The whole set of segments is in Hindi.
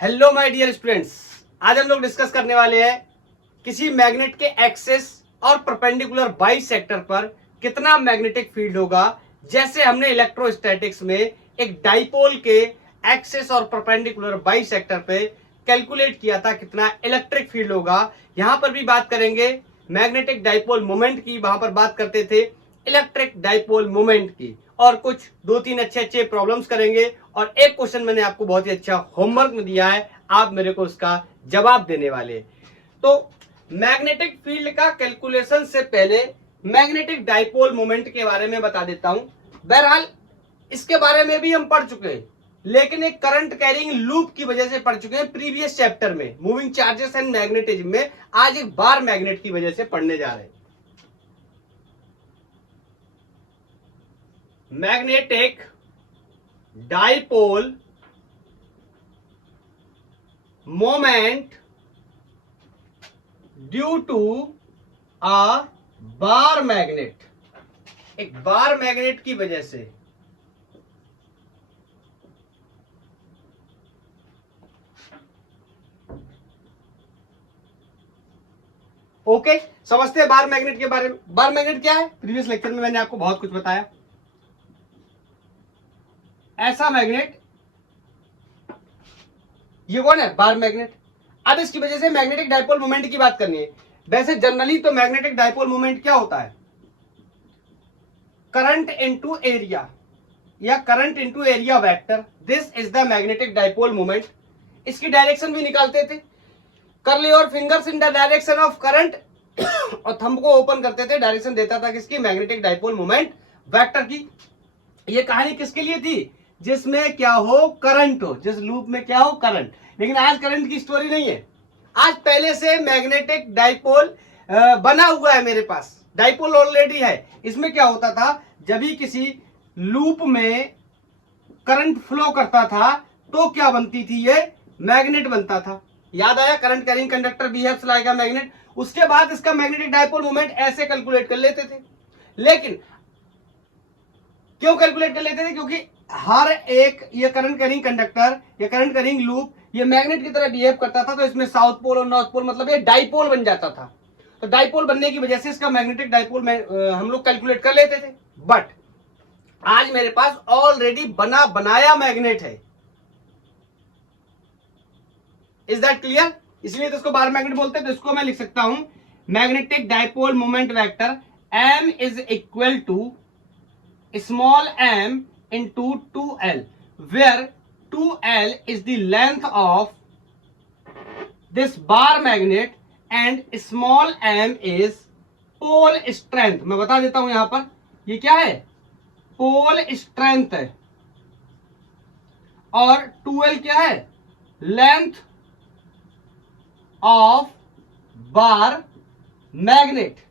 हेलो माय डियर स्टूडेंट्स, आज हम लोग डिस्कस करने वाले हैं किसी मैग्नेट के एक्सिस और परपेंडिकुलर बाई सेक्टर पर कितना मैग्नेटिक फील्ड होगा। जैसे हमने इलेक्ट्रोस्टैटिक्स में एक डाइपोल के एक्सिस और परपेंडिकुलर बाई सेक्टर पे कैलकुलेट किया था कितना इलेक्ट्रिक फील्ड होगा। यहां पर भी बात करेंगे मैग्नेटिक डाइपोल मोमेंट की, वहां पर बात करते थे इलेक्ट्रिक डाइपोल मोमेंट की, और कुछ दो तीन अच्छे प्रॉब्लम्स करेंगे। और एक क्वेश्चन मैंने आपको बहुत ही अच्छा होमवर्क में दिया है, आप मेरे को उसका जवाब देने वाले। तो मैग्नेटिक फील्ड का कैलकुलेशन से पहले मैग्नेटिक डाइपोल मोमेंट के बारे में बता देता हूं। बहरहाल इसके बारे में भी हम पढ़ चुके हैं, लेकिन एक करंट कैरिंग लूप की वजह से पढ़ चुके हैं प्रीवियस चैप्टर में, मूविंग चार्जेस एंड मैग्नेटिज्म में। आज एक बार मैग्नेट की वजह से पढ़ने जा रहे हैं। Magnetic dipole moment due to a bar magnet, एक बार मैग्नेट की वजह से। ओके, समझते हैं बार मैग्नेट के बारे में। बार मैग्नेट क्या है? प्रीवियस लेक्चर में मैंने आपको बहुत कुछ बताया। ऐसा मैग्नेट, ये कौन है? Bar magnet. अब इसकी वजह से मैग्नेटिक डाइपोल मोमेंट की बात करनी है। वैसे जनरली तो मैग्नेटिक डाइपोल मोमेंट क्या होता है? करंट इनटू एरिया या current into area vector, this is the magnetic dipole moment. इसकी डायरेक्शन भी निकालते थे, कर your fingers in the direction of current और थंब को ओपन करते थे, डायरेक्शन देता था किसकी? मैग्नेटिक डाइपोल मोमेंट वेक्टर की। ये कहानी किसके लिए थी? जिसमें क्या हो? करंट हो, जिस लूप में क्या हो? करंट। लेकिन आज करंट की स्टोरी नहीं है, आज पहले से मैग्नेटिक डाइपोल बना हुआ है मेरे पास, डाइपोल ऑलरेडी है। इसमें क्या होता था, जब भी किसी लूप में करंट फ्लो करता था तो क्या बनती थी? ये मैग्नेट बनता था। याद आया? Current carrying conductor behaves like a magnet. उसके बाद इसका मैग्नेटिक डाइपोल मोमेंट ऐसे कैलकुलेट कर लेते थे। लेकिन क्यों कैलकुलेट कर लेते थे? क्योंकि हर एक ये करंट कैरिंग कंडक्टर या करंट कैरिंग लूप ये मैग्नेट की तरह बिहेव करता था, तो इसमें साउथ पोल और नॉर्थ पोल, मतलब ये डाइपोल बन जाता था। तो डाइपोल बनने की वजह से इसका मैग्नेटिक डाइपोल में हम लोग कैलकुलेट कर लेते थे। बट आज मेरे पास ऑलरेडी बना बनाया मैग्नेट है। Is that clear? इसलिए तो इसको बार मैग्नेट बोलते हैं। तो इसको मैं लिख सकता हूं magnetic dipole moment vector m is equal to small m into 2l, where 2l is the length of this bar magnet and small m is pole strength। मैं बता देता हूं यहां पर ये क्या है? पोल स्ट्रेंथ है। और 2l क्या है? Length of bar magnet.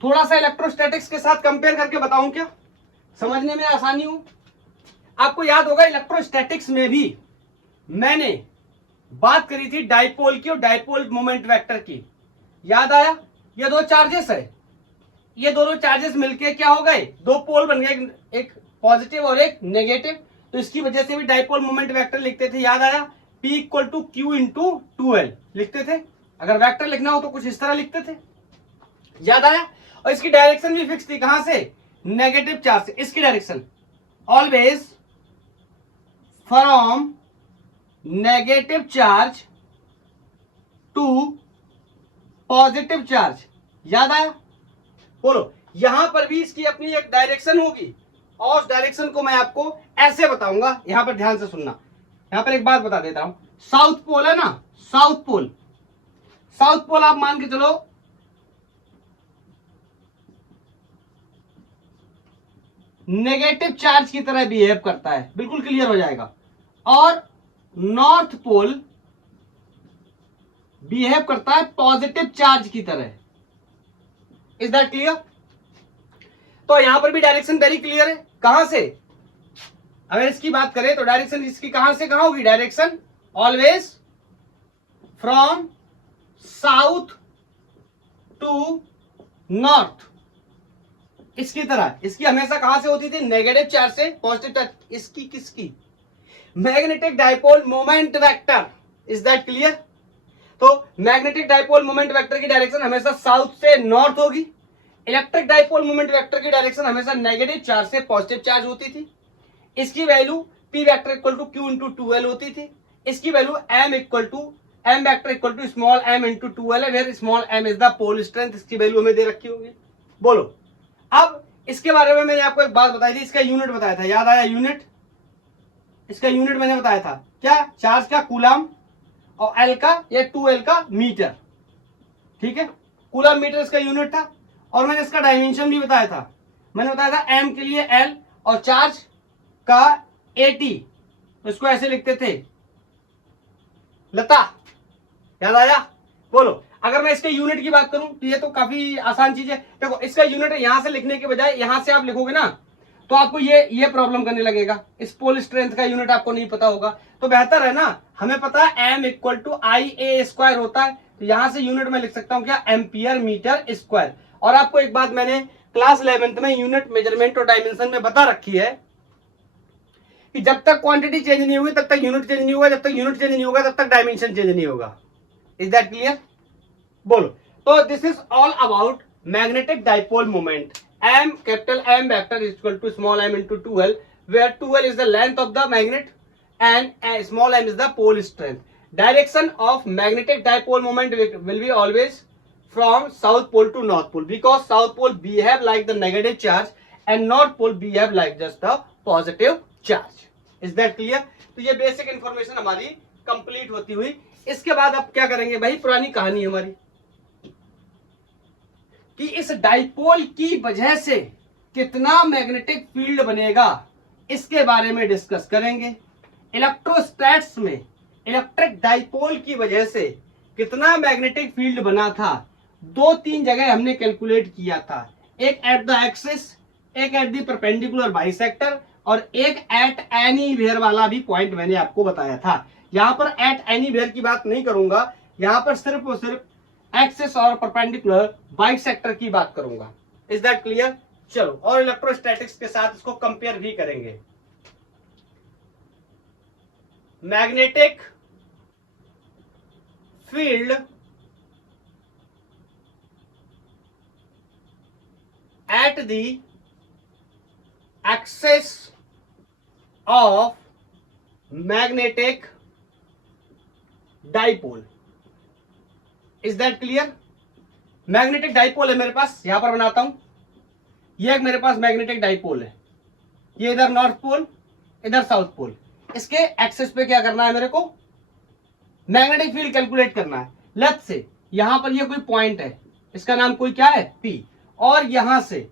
थोड़ा सा इलेक्ट्रोस्टैटिक्स के साथ कंपेयर करके बताऊं क्या? समझने में आसानी हो। आपको याद होगा इलेक्ट्रोस्टैटिक्स में भी मैंने बात करी थी डाइपोल की और डाइपोल मोमेंट वेक्टर की। याद आया? ये दो चार्जेस है, ये दोनों चार्जेस मिलके क्या हो गए? दो पोल बन गए, एक पॉजिटिव और एक नेगेटिव। तो इसकी वजह से भी डाइपोल मोमेंट वेक्टर लिखते थे। याद आया? P equal to Q into 2l लिखते थे। अगर वेक्टर लिखना हो तो कुछ इस तरह लिखते थे। याद आया? और इसकी डायरेक्शन भी फिक्स थी, कहां से? नेगेटिव चार्ज से। इसकी direction always from negative charge to positive charge. याद आया? बोलो। यहां पर भी इसकी अपनी एक डायरेक्शन होगी और उस डायरेक्शन को मैं आपको ऐसे बताऊंगा। यहां पर ध्यान से सुनना। यहां पर एक बात बता देता हूं, साउथ पोल है ना, साउथ पोल, साउथ पोल आप मान के चलो नेगेटिव चार्ज की तरह बिहेव करता है, बिल्कुल क्लियर हो जाएगा। और नॉर्थ पोल बिहेव करता है पॉजिटिव चार्ज की तरह। Is that clear? तो यहां पर भी डायरेक्शन वेरी क्लियर है। कहां से? अगर इसकी बात करें तो डायरेक्शन इसकी कहां से कहां होगी? Direction always from south to north. इसकी तरह इसकी हमेशा कहां से होती थी? नेगेटिव चार्ज से पॉजिटिव चार्ज। इसकी किसकी? Magnetic dipole moment vector. Is that clear? तो मैग्नेटिक डाइपोल मोमेंट वेक्टर की डायरेक्शन हमेशा साउथ से नॉर्थ होगी। इलेक्ट्रिक डाइपोल मोमेंट वेक्टर की डायरेक्शन हमेशा नेगेटिव चार्ज से पॉजिटिव चार्ज होती थी। इसकी value P vector equal to Q into 2l होती थी। इसकी value m vector equal to small m into 2l है, where small m is the pole strength. इसकी वैल्यू हमें दे रखी होगी। बोलो, अब इसके बारे में मैंने आपको एक बात बताई थी, इसका यूनिट बताया था, याद आया? यूनिट, इसका यूनिट मैंने बताया था क्या? चार्ज का कूलम और एल का या 2l का मीटर। ठीक है, कूलम मीटर इसका यूनिट था। और मैंने इसका डायमेंशन भी बताया था। मैंने बताया था m के लिए l और चार्ज का 80, इसको ऐसे लिखते थे लता, याद आया? बोलो, अगर मैं इसके यूनिट की बात करूं तो ये तो काफी आसान चीज है। देखो, इसका यूनिट यहां से लिखने के बजाय यहां से आप लिखोगे ना तो आपको ये प्रॉब्लम करने लगेगा। इस पोल स्ट्रेंथ का यूनिट आपको नहीं पता होगा, तो बेहतर है ना, हमें पता है m इक्वल टू IA² होता है, तो यहां से यूनिट में लिख सकता हूं क्या? Ampere metre square. और आपको एक बात मैंने क्लास 11th में यूनिट मेजरमेंट और डायमेंशन में बता रखी है कि जब तक क्वांटिटी चेंज नहीं होगी तब तक यूनिट चेंज नहीं होगा, जब तक यूनिट चेंज नहीं होगा तब तक डायमेंशन चेंज नहीं होगा। Is that clear? बोलो, तो this is all about magnetic dipole moment. m, capital M vector is equal to small m into 2l, where 2l is the length of the magnet and small m is the pole strength. Direction of magnetic dipole moment will be always from south pole to north pole, because south pole behave like the negative charge and north pole behave like just the positive charge. Is that clear? तो ये बेसिक इंफॉर्मेशन हमारी कंप्लीट होती हुई, इसके बाद अब क्या करेंगे भाई? पुरानी कहानी हमारी कि इस डाइपोल की वजह से कितना मैग्नेटिक फील्ड बनेगा, इसके बारे में डिस्कस करेंगे। इलेक्ट्रोस्टैट्स में इलेक्ट्रिक डाइपोल की वजह से कितना मैग्नेटिक फील्ड बना था, 2-3 जगह हमने कैलकुलेट किया था। एक एट द एक्सिस, एक एट द परपेंडिकुलर बाइसेक्टर, और एक एट एनीवेयर वाला भी पॉइंट मैंने आपको बताया था। यहां पर एट एनीवेयर की बात नहीं करूंगा, यहां पर सिर्फ और सिर्फ एक्सिस और परपेंडिकुलर बाइसेक्टर की बात करूंगा। Is that clear? चलो, और इलेक्ट्रोस्टैटिक्स के साथ इसको कंपेयर भी करेंगे। Magnetic field at the axis of magnetic dipole. Is that clear? Magnetic dipole है मेरे पास, यहां पर बनाता हूं। ये एक मेरे पास मैग्नेटिक डाइपोल है, ये इधर नॉर्थ पोल, इधर साउथ पोल। इसके एक्सिस पे क्या करना है मेरे को? मैग्नेटिक फील्ड कैलकुलेट करना है। लेट्स से यहां पर ये कोई पॉइंट है, इसका नाम कोई क्या है? P, और यहां से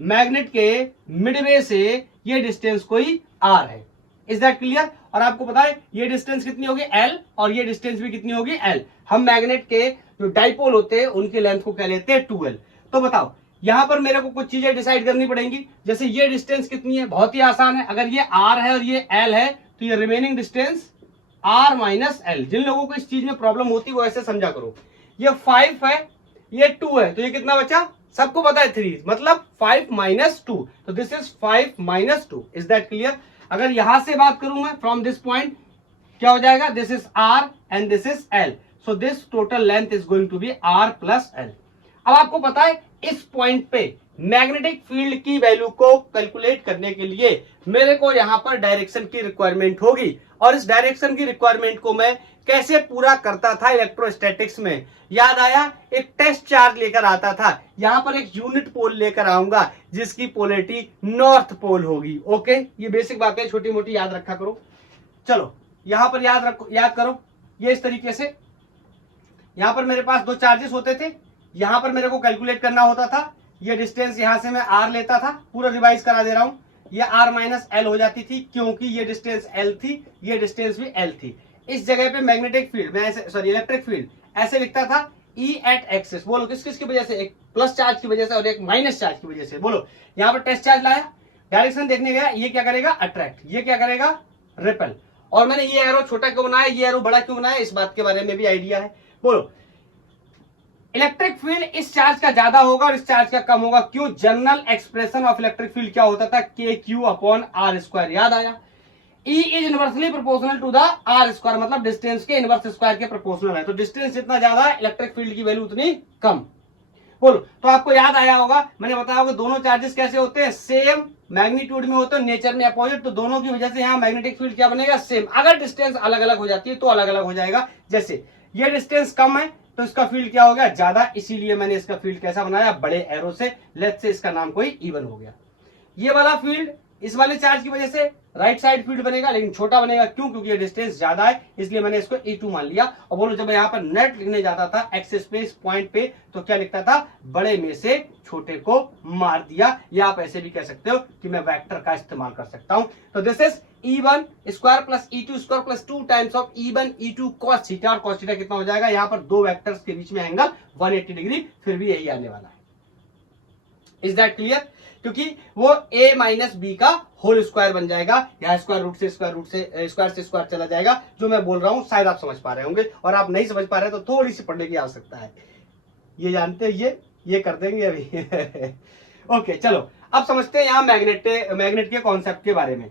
मैग्नेट के मिडवे से ये डिस्टेंस कोई R है। Is that clear? और आपको पता है ये डिस्टेंस कितनी होगी? L, और ये डिस्टेंस भी कितनी होगी? L। हम मैग्नेट के जो डाइपोल होते हैं उनकी लेंथ को कह लेते हैं 2l। तो बताओ, यहां पर मेरे को कुछ चीजें डिसाइड करनी पड़ेंगी। जैसे ये डिस्टेंस कितनी है? बहुत ही आसान है, अगर ये R है और ये L है तो ये remaining distance R minus L। जिन लोगों को इस चीज में प्रॉब्लम होती है वो ऐसे समझा करो। ये 5 है, ये 2 है, तो ये कितना बचा? सबको पता है 3, मतलब 5 माइनस 2, तो this is 5 minus 2। Is that clear? अगर यहां से बात करूं मैं फ्रॉम दिस पॉइंट, क्या हो जाएगा? This is R and this is L, so this total length is going to be R plus L। अब आपको पता है इस पॉइंट पे मैग्नेटिक फील्ड की वैल्यू को कैलकुलेट करने के लिए मेरे को यहां पर डायरेक्शन की रिक्वायरमेंट होगी, और इस डायरेक्शन की रिक्वायरमेंट को मैं कैसे पूरा करता था इलेक्ट्रोस्टैटिक्स में? याद आया? एक टेस्ट चार्ज लेकर आता था, यहां पर एक यूनिट पोल लेकर आऊंगा जिसकी पोलैरिटी नॉर्थ पोल होगी। ओके, ये बेसिक बातें छोटी मोटी याद रखा करो। चलो, यहां पर याद करो, ये इस तरीके से यहां पर मेरे पास 2 चार्जेस होते थे, यहां पर मेरे को कैलकुलेट करना होता था। ये डिस्टेंस यहां से मैं R लेता था, पूरा रिवाइज करा दे रहा हूं। ये R माइनस L हो जाती थी क्योंकि ये डिस्टेंस L थी, ये डिस्टेंस भी L थी। इस जगह पे मैग्नेटिक फील्ड मैं ऐसे, सॉरी इलेक्ट्रिक फील्ड ऐसे लिखता था E एट एक्सिस। बोलो किस किस की वजह से? एक प्लस चार्ज की वजह से और एक माइनस चार्ज की वजह से। बोलो, यहाँ पर टेस्ट चार्ज लाया, डायरेक्शन देखने गया, ये क्या करेगा? अट्रैक्ट, ये क्या करेगा? रिपेल। और मैंने ये एरो छोटा क्यों बनाया, ये एरो बड़ा क्यों बनाया, इस बात के बारे में भी आइडिया है। बोलो, इलेक्ट्रिक फील्ड इस चार्ज का ज्यादा होगा और इस चार्ज का कम होगा। क्यों? General expression of electric field क्या होता था? KQ upon R square. याद आया? E is inversely proportional to the R square, मतलब डिस्टेंस के इनवर्स स्क्वायर के प्रोपोर्शनल है। तो डिस्टेंस जितना ज्यादा इलेक्ट्रिक फील्ड की वैल्यू उतनी कम। बोलो, तो आपको याद आया होगा, मैंने बताया होगा दोनों चार्जेस कैसे होते हैं, सेम मैग्नीट्यूड में होते हैं, नेचर में अपोजिट, तो दोनों की वजह से यहाँ मैग्नेटिक फील्ड क्या बनेगा, सेम। अगर डिस्टेंस अलग अलग हो जाती है तो अलग अलग हो जाएगा। जैसे ये डिस्टेंस कम है तो इसका फील्ड क्या हो गया, ज्यादा, इसीलिए मैंने इसका फील्ड कैसा बनाया, बड़े एरो से। लेट्स से इसका नाम कोई E1 हो गया। ये वाला फील्ड इस वाले चार्ज की वजह से राइट साइड फील्ड बनेगा, लेकिन छोटा बनेगा, क्यों, क्योंकि ये डिस्टेंस ज्यादा है, इसलिए मैंने इसको E2 मान लिया। और बोलो, जब यहाँ पर नेट लिखने जाता था एक्सिस पे इस पॉइंट पे, तो क्या लिखता था, बड़े में से छोटे को मार दिया, या आप ऐसे भी कह सकते हो कि मैं वेक्टर का इस्तेमाल कर सकता हूं। तो this is E1 square plus E2 square plus 2 times of E1 E2 cos theta. और cos थीटा कितना हो जाएगा, यहाँ पर दो वेक्टर्स के बीच में एंगल 180 डिग्री, फिर भी यही आने वाला है। Is that clear? क्योंकि वो a माइनस बी का होल स्क्वायर बन जाएगा, या स्क्वायर रूट से स्क्वायर चला जाएगा। जो मैं बोल रहा हूं शायद आप समझ पा रहे होंगे, और आप नहीं समझ पा रहे तो थोड़ी सी पढ़ने की आवश्यकता है। ये जानते हैं, ये कर देंगे अभी। ओके, चलो अब समझते हैं यहाँ मैग्नेट के कॉन्सेप्ट के बारे में।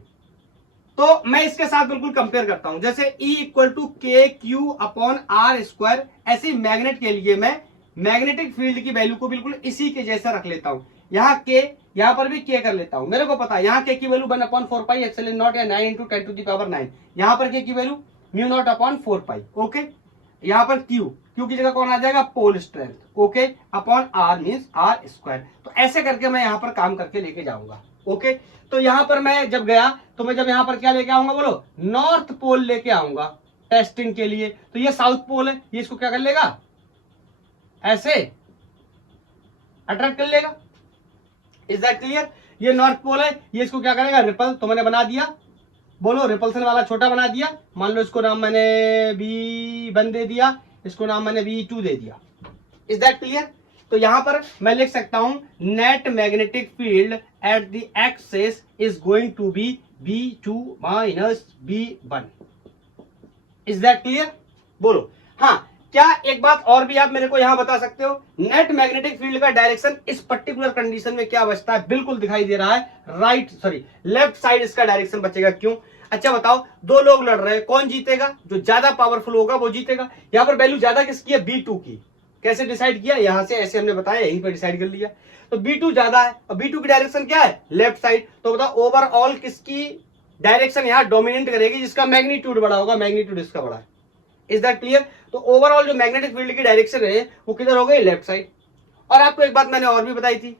तो मैं इसके साथ बिल्कुल कंपेयर करता हूं, जैसे E इक्वल टू के क्यू अपॉन आर स्क्वायर, ऐसे मैग्नेट के लिए मैं मैग्नेटिक फील्ड की वैल्यू को बिल्कुल इसी के जैसा रख लेता हूं। यहाँ के, यहाँ पर भी के कर लेता हूं। मेरे को पता है यहाँ के की वैल्यू 1/4 एप्सिलॉन नॉट या 9 × 10⁻⁹। यहाँ पर के की वैल्यू μ0/4π। ओके, यहाँ पर क्यू की जगह कौन आ जाएगा, pole strength. Okay, upon R means R square. तो ऐसे करके मैं यहाँ पर काम करके लेके जाऊंगा। ओके, तो यहाँ पर मैं जब गया तो मैं जब यहाँ पर क्या लेके आऊंगा, बोलो, नॉर्थ पोल लेके आऊंगा टेस्टिंग के लिए। तो ये साउथ पोल है, ये इसको क्या कर लेगा, ऐसे अट्रैक्ट कर लेगा। Is that clear? ये नॉर्थ पोल है, ये इसको क्या करेगा, रिपल। तो मैंने बना दिया, बोलो, रिपल्सन वाला छोटा बना दिया। मान लो इसको नाम मैंने B1 दे दिया, इसको नाम मैंने B2 दे दिया। Is that clear? तो यहां पर मैं लिख सकता हूं net magnetic field at the axis is going to be B2 minus B1। Is that clear? बोलो, हाँ। क्या एक बात और भी आप मेरे को यहां बता सकते हो, नेट मैग्नेटिक फील्ड का डायरेक्शन इस पर्टिकुलर कंडीशन में क्या बचता है, बिल्कुल दिखाई दे रहा है, लेफ्ट साइड इसका डायरेक्शन बचेगा। क्यों? अच्छा बताओ, दो लोग लड़ रहे हैं, कौन जीतेगा, जो ज्यादा पावरफुल होगा वो जीतेगा। यहां पर वैल्यू ज्यादा किसकी है, B2 की। कैसे डिसाइड किया, यहां से ऐसे हमने बताया, यहीं पर डिसाइड कर लिया। तो B2 ज्यादा है और B2 की डायरेक्शन क्या है, लेफ्ट साइड। तो बताओ ओवरऑल किसकी डायरेक्शन यहां डोमिनेट करेगी, जिसका मैग्नीट्यूड बड़ा होगा, मैग्नीट्यूड इसका बड़ा है। Is that clear? तो ओवरऑल जो मैग्नेटिक फील्ड की डायरेक्शन है वो किधर हो गई, लेफ्ट साइड। और आपको एक बात मैंने और भी बताई थी,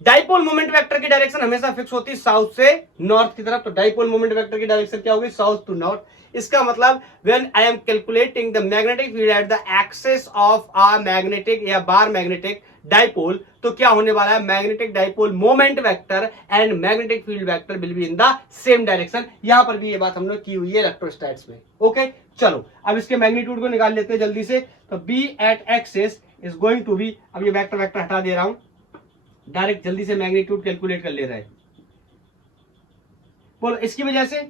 डाइपोल मोमेंट वेक्टर की डायरेक्शन हमेशा फिक्स होती है साउथ से नॉर्थ की तरफ। तो डाइपोल मोमेंट वेक्टर की डायरेक्शन क्या होगी, साउथ टू नॉर्थ। इसका मतलब when I am calculating the magnetic field at the axis of a magnetic या बार मैग्नेटिक डाइपोल, तो क्या होने वाला है, magnetic dipole moment vector and magnetic field vector will be in the same direction. यहां पर भी ये बात हमने की हुई है इलेक्ट्रोस्टैटिक्स में। ओके, चलो अब इसके मैग्नीट्यूड को निकाल लेते हैं जल्दी से। तो B at axis is going to be, अब ये वेक्टर वेक्टर हटा दे रहा हूं, डायरेक्ट जल्दी से मैग्नीट्यूड कैलकुलेट कर ले रहे हैं। बोलो, इसकी वजह से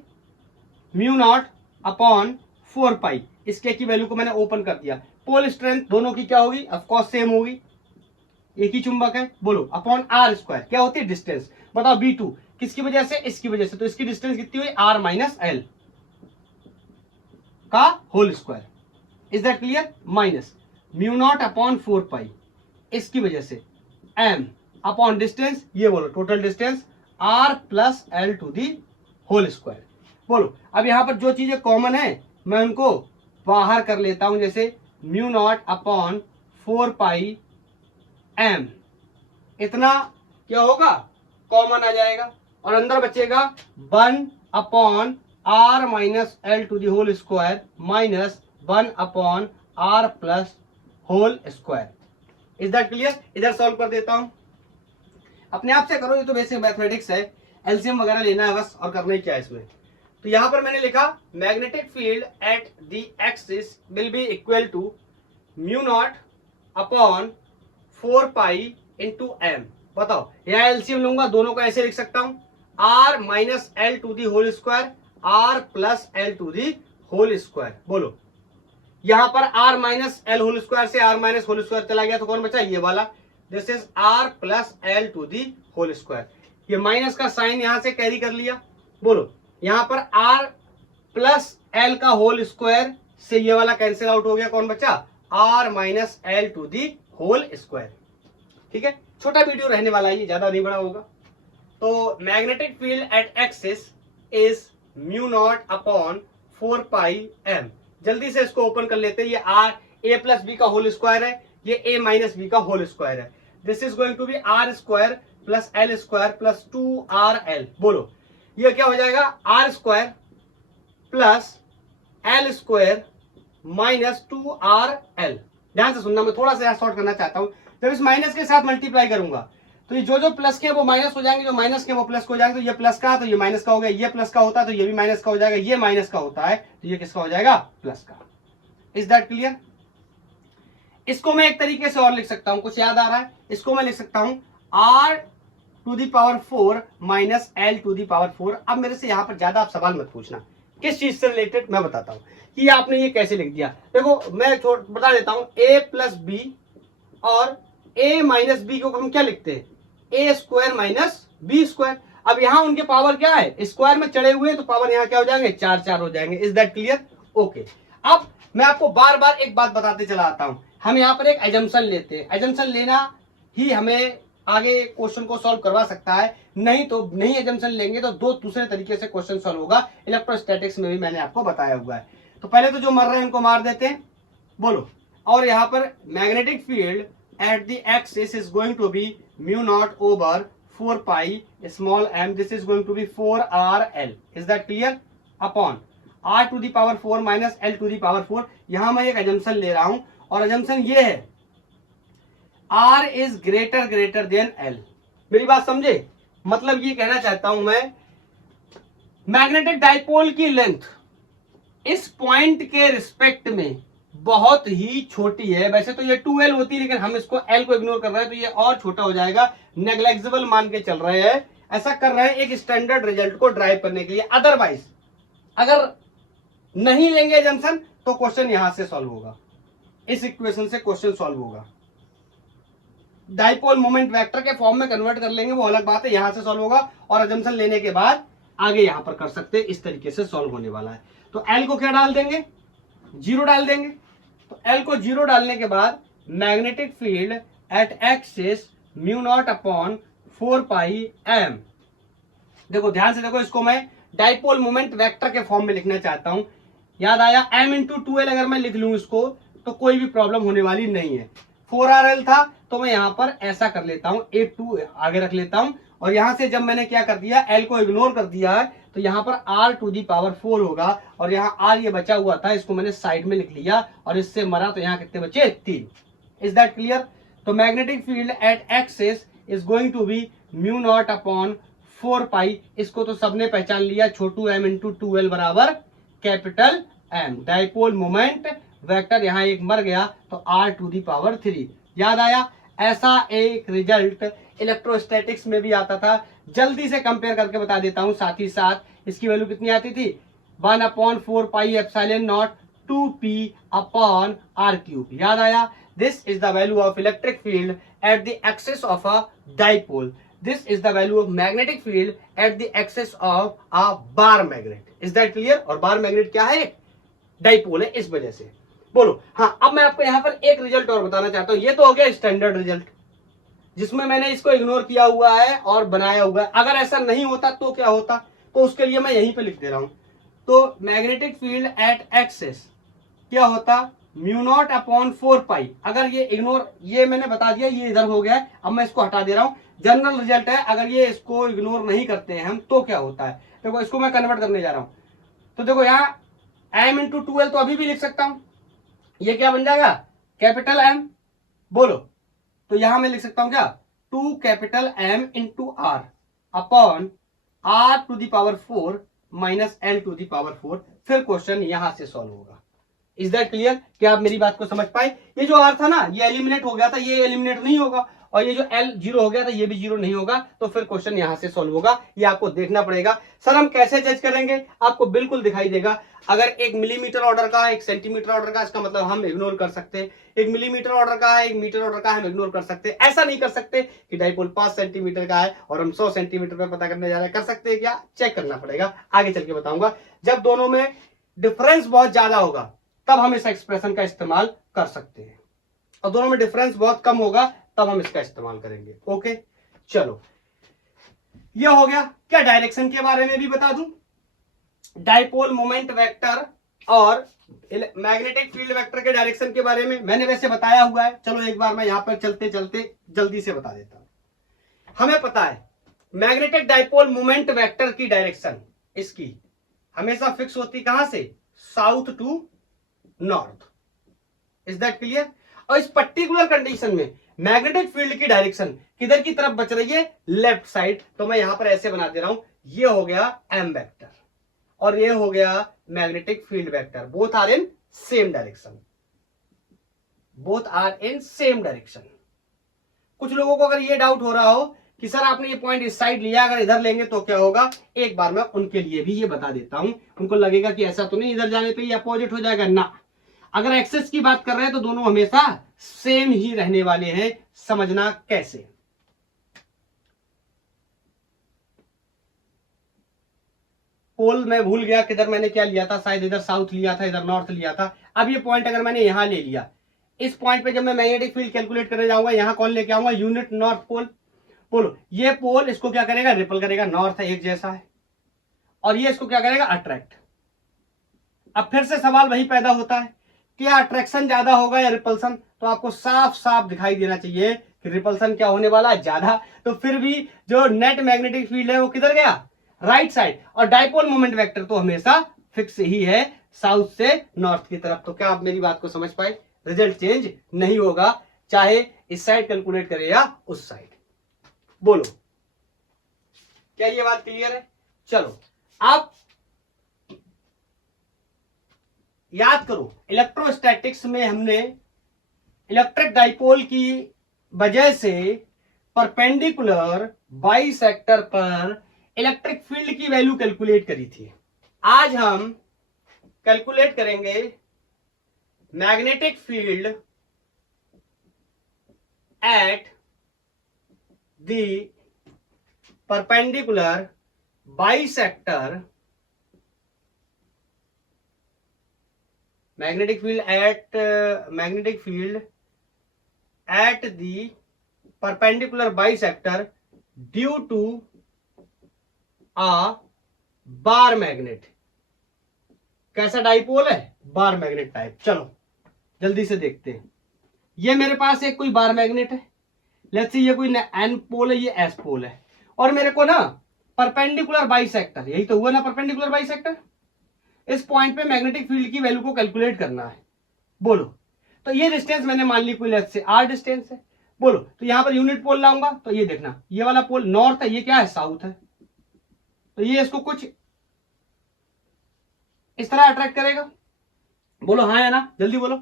μ0/4π, इसके की वैल्यू को मैंने ओपन कर दिया। पोल स्ट्रेंथ दोनों की क्या होगी, ऑफ कोर्स सेम होगी, एक ही चुंबक है। बोलो, अपॉन आर स्क्वायर क्या होती है, डिस्टेंस। बताओ B2 किसकी वजह से, इसकी वजह से। तो इसकी डिस्टेंस कितनी हुई, R माइनस L का whole square. Is that clear? Minus μ0/4π इसकी वजह से M अपॉन डिस्टेंस, ये बोलो total distance R plus L to the whole square. बोलो, अब यहां पर जो चीजें कॉमन है मैं उनको बाहर कर लेता हूं, जैसे μ0/4π M, इतना क्या होगा, कॉमन आ जाएगा, और अंदर बचेगा 1/R minus L to the whole square minus 1/R plus whole square. Is that clear? इधर सॉल्व कर देता हूं, अपने आप से करो, ये तो बेसिक मैथमेटिक्स है, एलसीएम वगैरह लेना है बस, और करना ही क्या है इसमें। तो यहां पर मैंने लिखा magnetic field at the axis will be equal to μ0/4π into M। बताओ, यहां एलसीएम लूंगा, दोनों को ऐसे लिख सकता हूं, R minus L to the whole square, R plus L to the whole square. बोलो, यहां पर R minus L whole square से R माइनस होल स्क्वायर चला गया, तो कौन बचा, ये वाला। This is R plus L to the whole square. ये माइनस का साइन यहां से कैरी कर लिया। बोलो, यहां पर r प्लस एल का होल स्क्वायर से ये वाला कैंसिल आउट हो गया, कौन बचा, r minus L to the whole square. ठीक है, छोटा वीडियो रहने वाला है, ये ज्यादा नहीं बड़ा होगा। तो magnetic field at axis is mu not upon 4 pi M. जल्दी से इसको ओपन कर लेते हैं। ये आर ए प्लस बी का होल स्क्वायर है, ये ए माइनस बी का होल स्क्वायर है। This is going to be R square plus L square plus 2rl। बोलो ये क्या हो जाएगा, R square plus L square minus 2rl। ध्यान से सुनना, मैं थोड़ा सा शॉर्ट करना चाहता हूं। जब इस माइनस के साथ मल्टीप्लाई करूंगा तो ये जो प्लस के वो माइनस हो जाएंगे, जो माइनस के वो प्लस हो जाएंगे। तो ये प्लस का तो ये माइनस का हो गया, ये प्लस का होता है तो ये भी माइनस का हो जाएगा, ये माइनस का होता है तो ये किसका हो जाएगा, प्लस का। Is that clear? इसको मैं एक तरीके से और लिख सकता हूं, कुछ याद आ रहा है? इसको मैं लिख सकता हूं r to the power 4 minus L to the power 4। अब मेरे से यहां पर ज्यादा आप सवाल मत पूछना, किस चीज से रिलेटेड मैं बताता हूं कि आपने ये कैसे लिख दिया। देखो मैं बता देता हूं, a प्लस बी और a माइनस बी को हम क्या लिखते हैं, ए स्क्वायर माइनस बी स्क्वायर। अब यहाँ उनके पावर क्या है, स्क्वायर में चढ़े हुए तो पावर यहाँ क्या हो जाएंगे, 4 हो जाएंगे। Is that clear? ओके। अब मैं आपको बार बार एक बात बताते चला आता हूं, हम यहाँ पर एक एजम्पशन लेते हैं। एजम्पशन लेना ही हमें आगे क्वेश्चन को सॉल्व करवा सकता है, नहीं तो नहीं एजम्पशन लेंगे तो दो दूसरे तरीके से क्वेश्चन सॉल्व होगा। इलेक्ट्रोस्टैटिक्स में भी मैंने आपको बताया हुआ है। तो पहले तो जो मर रहे हैं उनको मार देते हैं, बोलो। और यहाँ पर magnetic field at the axis is going to be mu naught over 4 pi small m. This is going to be 4rl. Is that clear? Upon r to the power 4 minus l to the power 4. यहां मैं एक एजम्पशन ले रहा हूं और एजम्पशन ये है r is greater than l। मेरी बात समझे? मतलब ये कहना चाहता हूं मैं, मैग्नेटिक डाइपोल की लेंथ इस पॉइंट के रिस्पेक्ट में बहुत ही छोटी है। वैसे तो ये 2l होती है, लेकिन हम इसको l को इग्नोर कर रहे हैं तो ये और छोटा हो जाएगा, नेग्लेक्सिबल मान के चल रहे हैं। ऐसा कर रहे हैं एक स्टैंडर्ड रिजल्ट को ड्राइव करने के लिए। अदरवाइज अगर नहीं लेंगे जंक्शन तो क्वेश्चन यहां से सॉल्व होगा, इस इक्वेशन से क्वेश्चन सॉल्व होगा। डाइपोल मोमेंट वेक्टर के फॉर्म में कन्वर्ट कर लेंगे वो अलग बात है, यहां से सॉल्व होगा। और अजम्पशन लेने के बाद आगे यहां पर कर सकते हैं, इस तरीके से सॉल्व होने वाला है। तो l को क्या डाल देंगे, 0 डाल देंगे। तो L को 0 डालने के बाद magnetic field at axis mu not upon 4 pi M. देखो ध्यान से देखो, इसको मैं डाइपोल मोमेंट वेक्टर के फॉर्म में लिखना चाहता हूं। याद आया, m इंटू 2l अगर मैं लिख लूं इसको तो कोई भी प्रॉब्लम होने वाली नहीं है। 4rl था तो मैं यहां पर ऐसा कर लेता हूं, a2 आगे रख लेता हूं। और यहां से जब मैंने क्या कर दिया, l को इग्नोर कर दिया है तो यहां पर r टू दी पावर 4 होगा। और यहां r ये बचा हुआ था, इसको मैंने साइड में लिख लिया और इससे मरा तो यहां कितने बचे, 3। Is that clear? तो magnetic field at axis is going to be mu not upon 4 pi. इसको तो सबने पहचान लिया, छोटू m इंटू 2l बराबर capital M। Dipole moment vector यहां एक मर गया तो r टू दी पावर 3। याद आया? ऐसा एक रिजल्ट इलेक्ट्रोस्टैटिक्स में भी आता था। जल्दी से कंपेयर करके बता देता हूं, साथ ही साथ इसकी वैल्यू कितनी आती थी, 1/4 pi epsilon not 2p upon r cube. याद आया? This is the value of electric field at the axis of a dipole. This is the value of magnetic field at the axis of a bar magnet. Is that clear? और बार मैग्नेट क्या है, डाइपोल है, इस वजह से। बोलो हाँ। अब मैं आपको यहां पर एक रिजल्ट और बताना चाहता हूं। ये तो हो गया स्टैंडर्ड रिजल्ट जिसमें मैंने इसको इग्नोर किया हुआ है और बनाया हुआ है। अगर ऐसा नहीं होता तो क्या होता, तो उसके लिए मैं यहीं पे लिख दे रहा हूं। तो मैग्नेटिक फील्ड एट एक्सिस क्या होता, म्यू नॉट अपॉन 4 पाई। अगर ये इग्नोर, ये मैंने बता दिया, ये इधर हो गया है, अब मैं इसको हटा दे रहा हूं। जनरल रिजल्ट है, अगर ये इसको इग्नोर नहीं करते हैं हम तो क्या होता है। देखो इसको मैं कन्वर्ट करने जा रहा हूं। तो देखो यहाँ m इंटू 2l तो अभी भी लिख सकता हूं, ये क्या बन जाएगा, कैपिटल M। बोलो, तो यहां मैं लिख सकता हूं क्या, 2 capital M into R upon R to the power 4 minus L to the power 4। फिर क्वेश्चन यहां से सॉल्व होगा। Is that clear? क्या आप मेरी बात को समझ पाए? ये जो R था ना, ये एलिमिनेट हो गया था, ये एलिमिनेट नहीं होगा। और ये जो L 0 हो गया था ये भी 0 नहीं होगा, तो फिर क्वेश्चन यहां से सॉल्व होगा। ये आपको देखना पड़ेगा। सर हम कैसे जज करेंगे? आपको बिल्कुल दिखाई देगा। अगर 1 मिलीमीटर ऑर्डर का है, 1 सेंटीमीटर ऑर्डर का, इसका मतलब हम इग्नोर कर सकते हैं। 1 मिलीमीटर ऑर्डर का है, 1 मीटर ऑर्डर का, हम इग्नोर कर सकते हैं। ऐसा नहीं कर सकते कि डाइपोल 5 सेंटीमीटर का है और हम 100 सेंटीमीटर पे पता करने जा रहे हैं। कर सकते हैं क्या? चेक करना पड़ेगा, आगे चल के बताऊंगा। जब दोनों में डिफरेंस बहुत ज्यादा होगा तब हम इस एक्सप्रेशन का इस्तेमाल कर सकते हैं, और दोनों में डिफरेंस बहुत कम होगा तब हम इसका इस्तेमाल करेंगे। ओके, चलो ये हो गया। क्या डायरेक्शन के बारे में भी बता दूं? डाइपोल मोमेंट वेक्टर और मैग्नेटिक फील्ड वेक्टर के डायरेक्शन के बारे में मैंने वैसे बताया हुआ है। चलो एक बार मैं यहां पर चलते चलते जल्दी से बता देता हूं। हमें पता है मैग्नेटिक डाइपोल मोमेंट वेक्टर की डायरेक्शन इसकी हमेशा फिक्स होती कहां से? South to north. Is that clear? और इस पर्टिकुलर कंडीशन में मैग्नेटिक फील्ड की डायरेक्शन किधर की तरफ बच रही है? Left side. तो मैं यहां पर ऐसे बना दे रहा हूं, ये हो गया एम वेक्टर और ये हो गया magnetic field vector. Both are in same direction, both are in same direction. कुछ लोगों को अगर ये डाउट हो रहा हो कि सर आपने ये पॉइंट इस साइड लिया, अगर इधर लेंगे तो क्या होगा, एक बार मैं उनके लिए भी ये बता देता हूं। उनको लगेगा कि ऐसा तो नहीं इधर जाने पे ये अपोजिट हो जाएगा ना। अगर एक्सेस की बात कर रहे हैं तो दोनों हमेशा सेम ही रहने वाले हैं। समझना कैसे? पोल मैं भूल गया किधर मैंने क्या लिया था, शायद इधर साउथ लिया था, इधर नॉर्थ लिया था। अब ये पॉइंट अगर मैंने यहां ले लिया, इस पॉइंट पे जब मैं मैग्नेटिक फील्ड कैलकुलेट करने जाऊंगा, यहां कौन लेके आऊंगा? Unit north pole. बोलो, ये पोल इसको क्या करेगा? रिपल करेगा। नॉर्थ है, एक जैसा है, और ये इसको क्या करेगा? अट्रैक्ट। अब फिर से सवाल वही पैदा होता है, क्या अट्रैक्शन ज्यादा होगा या रिपल्सन? तो आपको साफ साफ दिखाई देना चाहिए कि रिपल्सन क्या होने वाला है? ज्यादा। तो फिर भी जो नेट मैग्नेटिक फील्ड है वो किधर गया? Right side. और डाइपोल मोमेंट वेक्टर तो हमेशा फिक्स ही है, साउथ से नॉर्थ की तरफ। तो क्या आप मेरी बात को समझ पाए? रिजल्ट चेंज नहीं होगा, चाहे इस साइड कैलकुलेट करे या उस साइड। बोलो, क्या ये बात क्लियर है? चलो आप याद करो, इलेक्ट्रोस्टैटिक्स में हमने इलेक्ट्रिक डाइपोल की वजह से परपेंडिकुलर बाइसेक्टर पर इलेक्ट्रिक फील्ड की वैल्यू कैलकुलेट करी थी। आज हम कैलकुलेट करेंगे magnetic field at the perpendicular bisector, magnetic field at the perpendicular bisector due to a bar magnet। कैसा डाइपोल है? Bar magnet type. चलो जल्दी से देखते हैं। ये मेरे पास एक कोई बार मैग्नेट है, लेट्स सी ये कोई एन पोल है, ये एस पोल है, और मेरे को ना परपेंडिकुलर बाइसेक्टर, यही तो हुआ ना परपेंडिकुलर बाइसेक्टर, इस पॉइंट पे मैग्नेटिक फील्ड की वैल्यू को कैलकुलेट करना है। बोलो, तो ये डिस्टेंस मैंने मान ली कोई लेट्स से आर डिस्टेंस है। बोलो, तो यहां पर यूनिट पोल लाऊंगा तो ये देखना, ये वाला पोल नॉर्थ है, ये क्या है? साउथ है। तो ये इसको कुछ इस तरह अट्रैक्ट करेगा। बोलो हाँ या ना, जल्दी बोलो।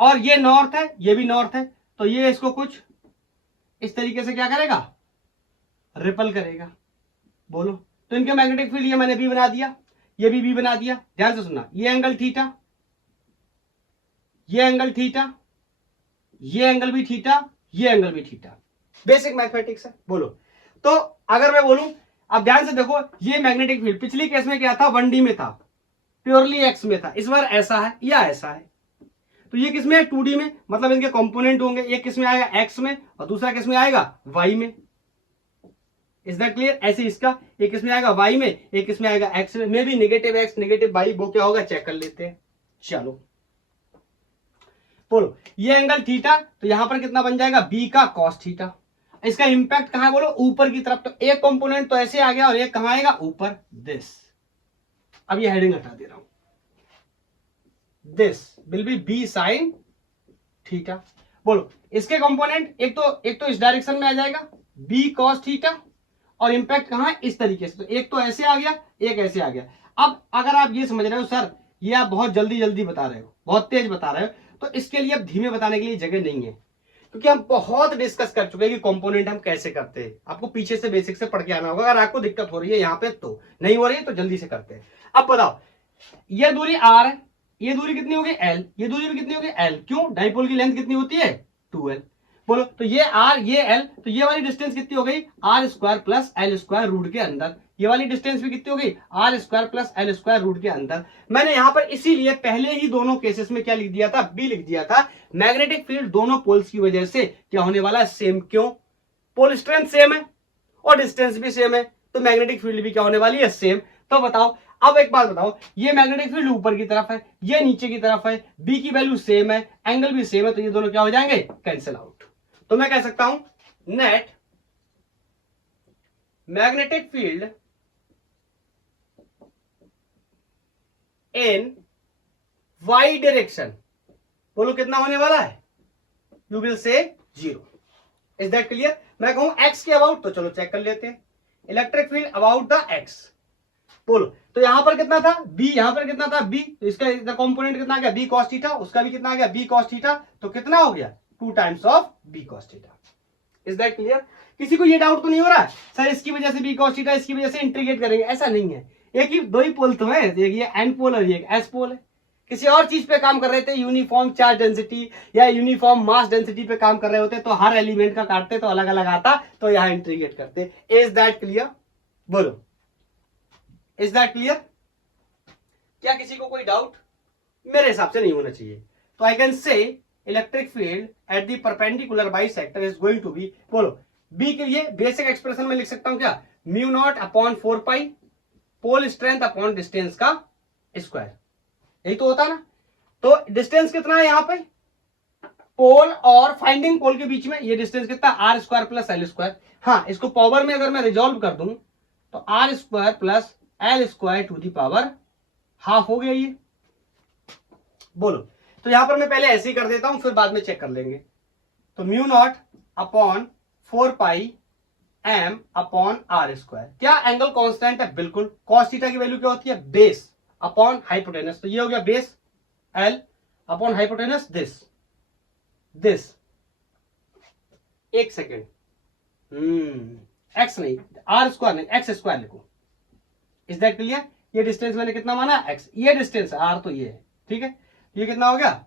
और ये नॉर्थ है, ये भी नॉर्थ है, तो ये इसको कुछ इस तरीके से क्या करेगा? रिपल करेगा। बोलो, तो इनके मैग्नेटिक फील्ड ये मैंने भी बना दिया, ये भी बना दिया। ध्यान से सुनना, ये एंगल थीटा, ये एंगल थीटा, ये एंगल भी थीटा, ये एंगल भी थीटा। बेसिक मैथमेटिक्स है। बोलो, तो अगर मैं बोलूं, अब ध्यान से देखो, ये मैग्नेटिक फील्ड पिछली केस में क्या था? 1D में था, प्योरली एक्स में था। इस बार ऐसा है या ऐसा है। तो ये किस में है? 2D में, मतलब इनके कंपोनेंट होंगे, एक किस में आएगा? एक्स में, और दूसरा किस में आएगा? वाई में। Is that clear? ऐसे इसका एक किस में आएगा? वाई में, एक किस में आएगा? एक्स में। मे भी नेगेटिव एक्स नेगेटिव वाई, वो क्या होगा चेक कर लेते हैं। चलो बोलो, ये एंगल थीटा, तो यहां पर कितना बन जाएगा? बी का कॉस थीटा। इसका इंपैक्ट कहां है? बोलो ऊपर की तरफ। तो एक कंपोनेंट तो ऐसे आ गया और एक कहां आएगा? ऊपर। दिस, अब ये हेडिंग हटा दे रहा हूं, this will be B sine theta. बोलो, इसके कंपोनेंट एक तो इस डायरेक्शन में आ जाएगा, बी कॉस थीटा, और इंपैक्ट कहां है? इस तरीके से। तो एक तो ऐसे आ गया, एक ऐसे आ गया। अब अगर आप ये समझ रहे हो सर ये आप बहुत जल्दी जल्दी बता रहे हो, बहुत तेज बता रहे हो, तो इसके लिए अब धीमे बताने के लिए जगह नहीं है। क्योंकि हम बहुत डिस्कस कर चुके हैं कि कंपोनेंट हम कैसे करते हैं। आपको पीछे से बेसिक से पढ़ के आना होगा। अगर आपको दिक्कत हो रही है यहाँ पे तो नहीं हो रही है तो जल्दी से करते हैं। अब बताओ, ये दूरी r है, ये दूरी कितनी होगी l, ये दूरी भी कितनी होगी l। क्यों? डाइपोल की लेंथ कितनी होती है 2l। बोलो तो ये r ये l, तो ये वाली डिस्टेंस कितनी हो गई r square plus l square root के अंदर। ये वाली डिस्टेंस भी कितनी हो गई r square plus l square root के अंदर। मैंने यहां पर इसीलिए पहले ही दोनों केसेस में क्या लिख दिया था, b लिख दिया था। मैग्नेटिक फील्ड दोनों पोल्स की वजह से क्या होने वाला है, सेम। क्यों? पोल स्ट्रेंथ सेम है और डिस्टेंस भी सेम है, तो मैग्नेटिक फील्ड भी क्या होने वाली है, सेम। तो बताओ, अब एक बात बताओ, ये मैग्नेटिक फील्ड ऊपर की तरफ है, ये नीचे की तरफ है, बी की वैल्यू सेम है, एंगल भी सेम है, तो ये दोनों क्या हो जाएंगे, कैंसिल आउट। तो मैं कह सकता हूं net magnetic field in Y direction, बोलो कितना होने वाला है, you will say 0। Is that clear? मैं कहूं एक्स के अबाउट, तो चलो चेक कर लेते हैं। Electric field about the x, बोलो तो यहां पर कितना था b, यहां पर कितना था b, तो इसका इधर कंपोनेंट कितना आ गया b cos थीटा, उसका भी कितना आ गया b cos थीटा, तो कितना हो गया 2 times of b cos theta. Is that clear? किसी को ये डाउट तो नहीं हो रहा है सर इसकी वजह से b cos थीटा, इसकी वजह से इंटीग्रेट करेंगे? ऐसा नहीं है, एक ही दो ही पोल तो है, एक ये n पोल और एक s पोल है। किसी और चीज पे काम कर रहे थे, यूनिफॉर्म चार्ज डेंसिटी या यूनिफॉर्म मास डेंसिटी पे काम कर रहे होते तो हर एलिमेंट का काटते तो अलग अलग आता, तो यहां इंटीग्रेट करते। Is that clear? बोलो इज दैट क्लियर? क्या किसी को कोई डाउट? मेरे हिसाब से नहीं होना चाहिए। तो I can say electric field at the perpendicular bisector is going to be, बोलो बी के लिए बेसिक एक्सप्रेशन में लिख सकता हूं क्या, mu not upon 4 pi pole strength upon distance का स्क्वायर, यही तो होता ना। तो डिस्टेंस कितना है यहाँ पे पोल और फाइंडिंग पोल के बीच में, ये डिस्टेंस कितना R square plus L square. हाँ, इसको पावर में अगर मैं रिजॉल्व कर दूं तो R square plus L square to the power half हो गया ये। बोलो तो यहां पर मैं पहले ऐसे ही कर देता हूं, फिर बाद में चेक कर लेंगे। तो mu not upon 4 pi M upon R square, क्या एंगल कांस्टेंट है, बिल्कुल। कॉस थीटा की वैल्यू क्या होती है, बेस अपॉन हाइपोटेनस, तो ये हो गया base L upon hypotenuse this. एक सेकेंड, एक्स नहीं, आर स्क्वायर नहीं, एक्स स्क्वायर लिखो। Is that clear? ये डिस्टेंस मैंने कितना माना, एक्स, ये डिस्टेंस आर, तो ये है, ठीक है। ये कितना हो गया,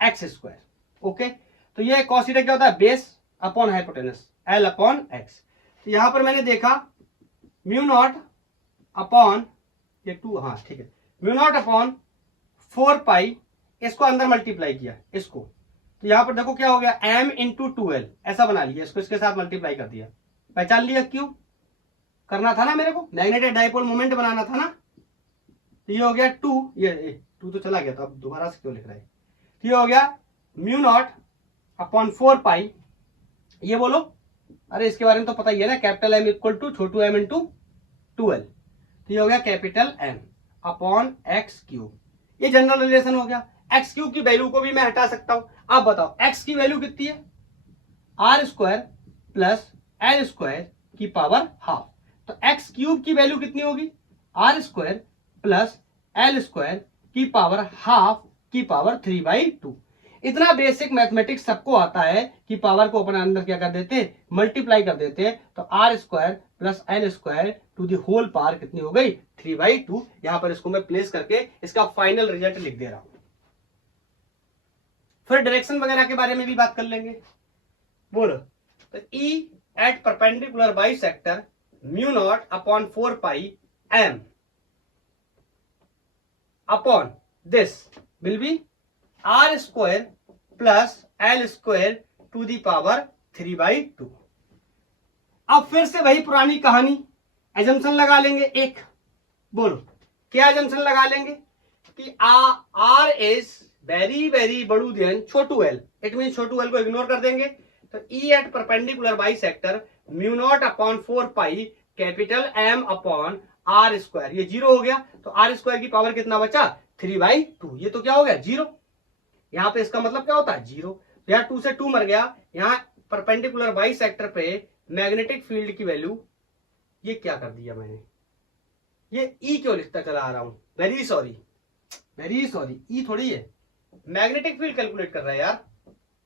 एक्स स्क्वायर। ओके, तो ये कॉस थीटा क्या होता है, base upon hypotenuse L upon x. तो यहां पर मैंने देखा म्यू नॉट अपॉन ये 2, हाँ ठीक है, म्यू नॉट अपॉन 4 पाई, इसको अंदर मल्टीप्लाई किया इसको, तो यहां पर देखो क्या हो गया, m इंटू 2l, ऐसा बना लिया, इसको इसके साथ मल्टीप्लाई कर दिया। पहचान लिया क्यों करना था ना, मेरे को मैग्नेटिक डाइपोल मोमेंट बनाना था ना। तो ये हो गया 2, ये 2 तो चला गया था, अब दोबारा से क्यों लिख रहा है। तो ये हो गया म्यू नॉट अपॉन 4 पाई, ये बोलो, अरे इसके बारे में तो पता ही है ना, कैपिटल M इक्वल टू छोटू m इंटू 2l, तो ये हो गया capital M upon X cube. ये जनरल रिलेशन हो गया। एक्स क्यूब की वैल्यू को भी मैं हटा सकता हूं। अब बताओ एक्स की वैल्यू कितनी है, R square plus L square की पावर हाफ, तो एक्स क्यूब की वैल्यू कितनी होगी, R square plus L square की पावर हाफ की पावर 3/2। इतना बेसिक मैथमेटिक्स सबको आता है कि पावर को अपने अंदर क्या कर देते, मल्टीप्लाई कर देते, तो R square plus L square to the whole power कितनी हो गई, 3/2। यहां पर इसको मैं प्लेस करके इसका फाइनल रिजल्ट लिख दे रहा हूं। फिर डायरेक्शन वगैरह के बारे में भी बात कर लेंगे। बोलो तो E at perpendicular bisector mu not upon 4 pi m upon this will be R square plus L square to the power 3/2। अब फिर से वही पुरानी कहानी, एजम्पशन लगा लेंगे एक। बोलो क्या एजम्पशन लगा लेंगे कि आर इज वेरी वेरी बड़ू देन छोटू एल, इट मीन छोटू एल को इग्नोर कर देंगे। तो E at perpendicular bisector mu not upon 4 pi capital M upon R square, ये 0 हो गया, तो आर स्क्वायर की पावर कितना बचा, 3/2। ये तो क्या हो गया 0, यहां पे इसका मतलब क्या होता है 0, तो यहाँ 2 से 2 मर गया। यहाँ परपेंडिकुलर बाइसेक्टर पे मैग्नेटिक फील्ड की वैल्यू, ये क्या कर दिया मैंने, ये E क्यों लिखता चला आ रहा हूं, वेरी सॉरी ई थोड़ी है, मैग्नेटिक फील्ड कैलकुलेट कर रहा है यार,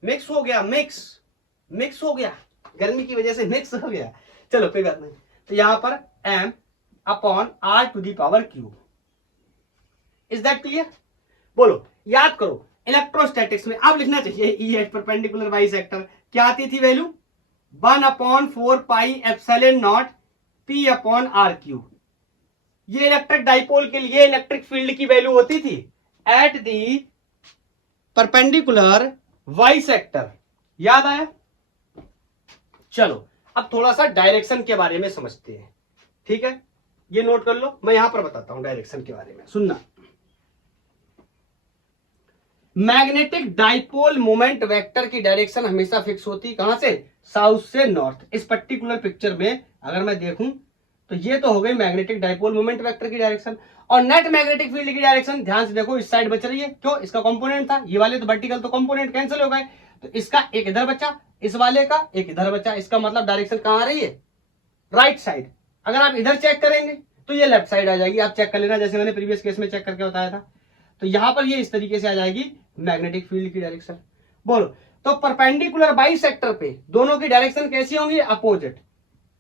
मिक्स हो गया, मिक्स हो गया, गर्मी की वजह से मिक्स हो गया। चलो कोई बात नहीं, तो यहां पर m upon r to the power cube. Is that clear? बोलो, याद करो इलेक्ट्रोस्टैटिक्स में अब लिखना चाहिए E एट परपेंडिकुलर बाइसेक्टर क्या आती थी value, 1/4πε0 p upon r cube. ये इलेक्ट्रिक डाइपोल के लिए इलेक्ट्रिक फील्ड की वैल्यू होती थी एट दी परपेंडिकुलर बाइसेक्टर। याद आया? चलो अब थोड़ा सा डायरेक्शन के बारे में समझते हैं, ठीक है? ये नोट कर लो, मैं यहां पर बताता हूं डायरेक्शन के बारे में, सुनना। मैग्नेटिक डाइपोल मोमेंट वेक्टर की डायरेक्शन हमेशा फिक्स होती, कहां से? साउथ से नॉर्थ। इस पर्टिकुलर पिक्चर में अगर मैं देखूं तो ये तो हो गई मैग्नेटिक डाइपोल मोमेंट वेक्टर की डायरेक्शन, और नेट मैग्नेटिक फील्ड की डायरेक्शन ध्यान से देखो, इस साइड बच रही है, क्यों? इसका कंपोनेंट था, ये वाले तो वर्टिकल तो कंपोनेंट कैंसिल हो गए, तो इसका एक इधर बचा, इस वाले का एक इधर बचा, इसका मतलब डायरेक्शन कहां आ रही है? Right side. अगर आप इधर चेक करेंगे तो ये लेफ्ट साइड आ जाएगी, आप चेक कर लेना, जैसे मैंने प्रीवियस केस में चेक करके बताया था। तो यहां पर ये इस तरीके से आ जाएगी मैग्नेटिक फील्ड की डायरेक्शन। बोलो, तो परपेंडिकुलर बाइसेक्टर पे दोनों की डायरेक्शन कैसी होंगी? Opposite.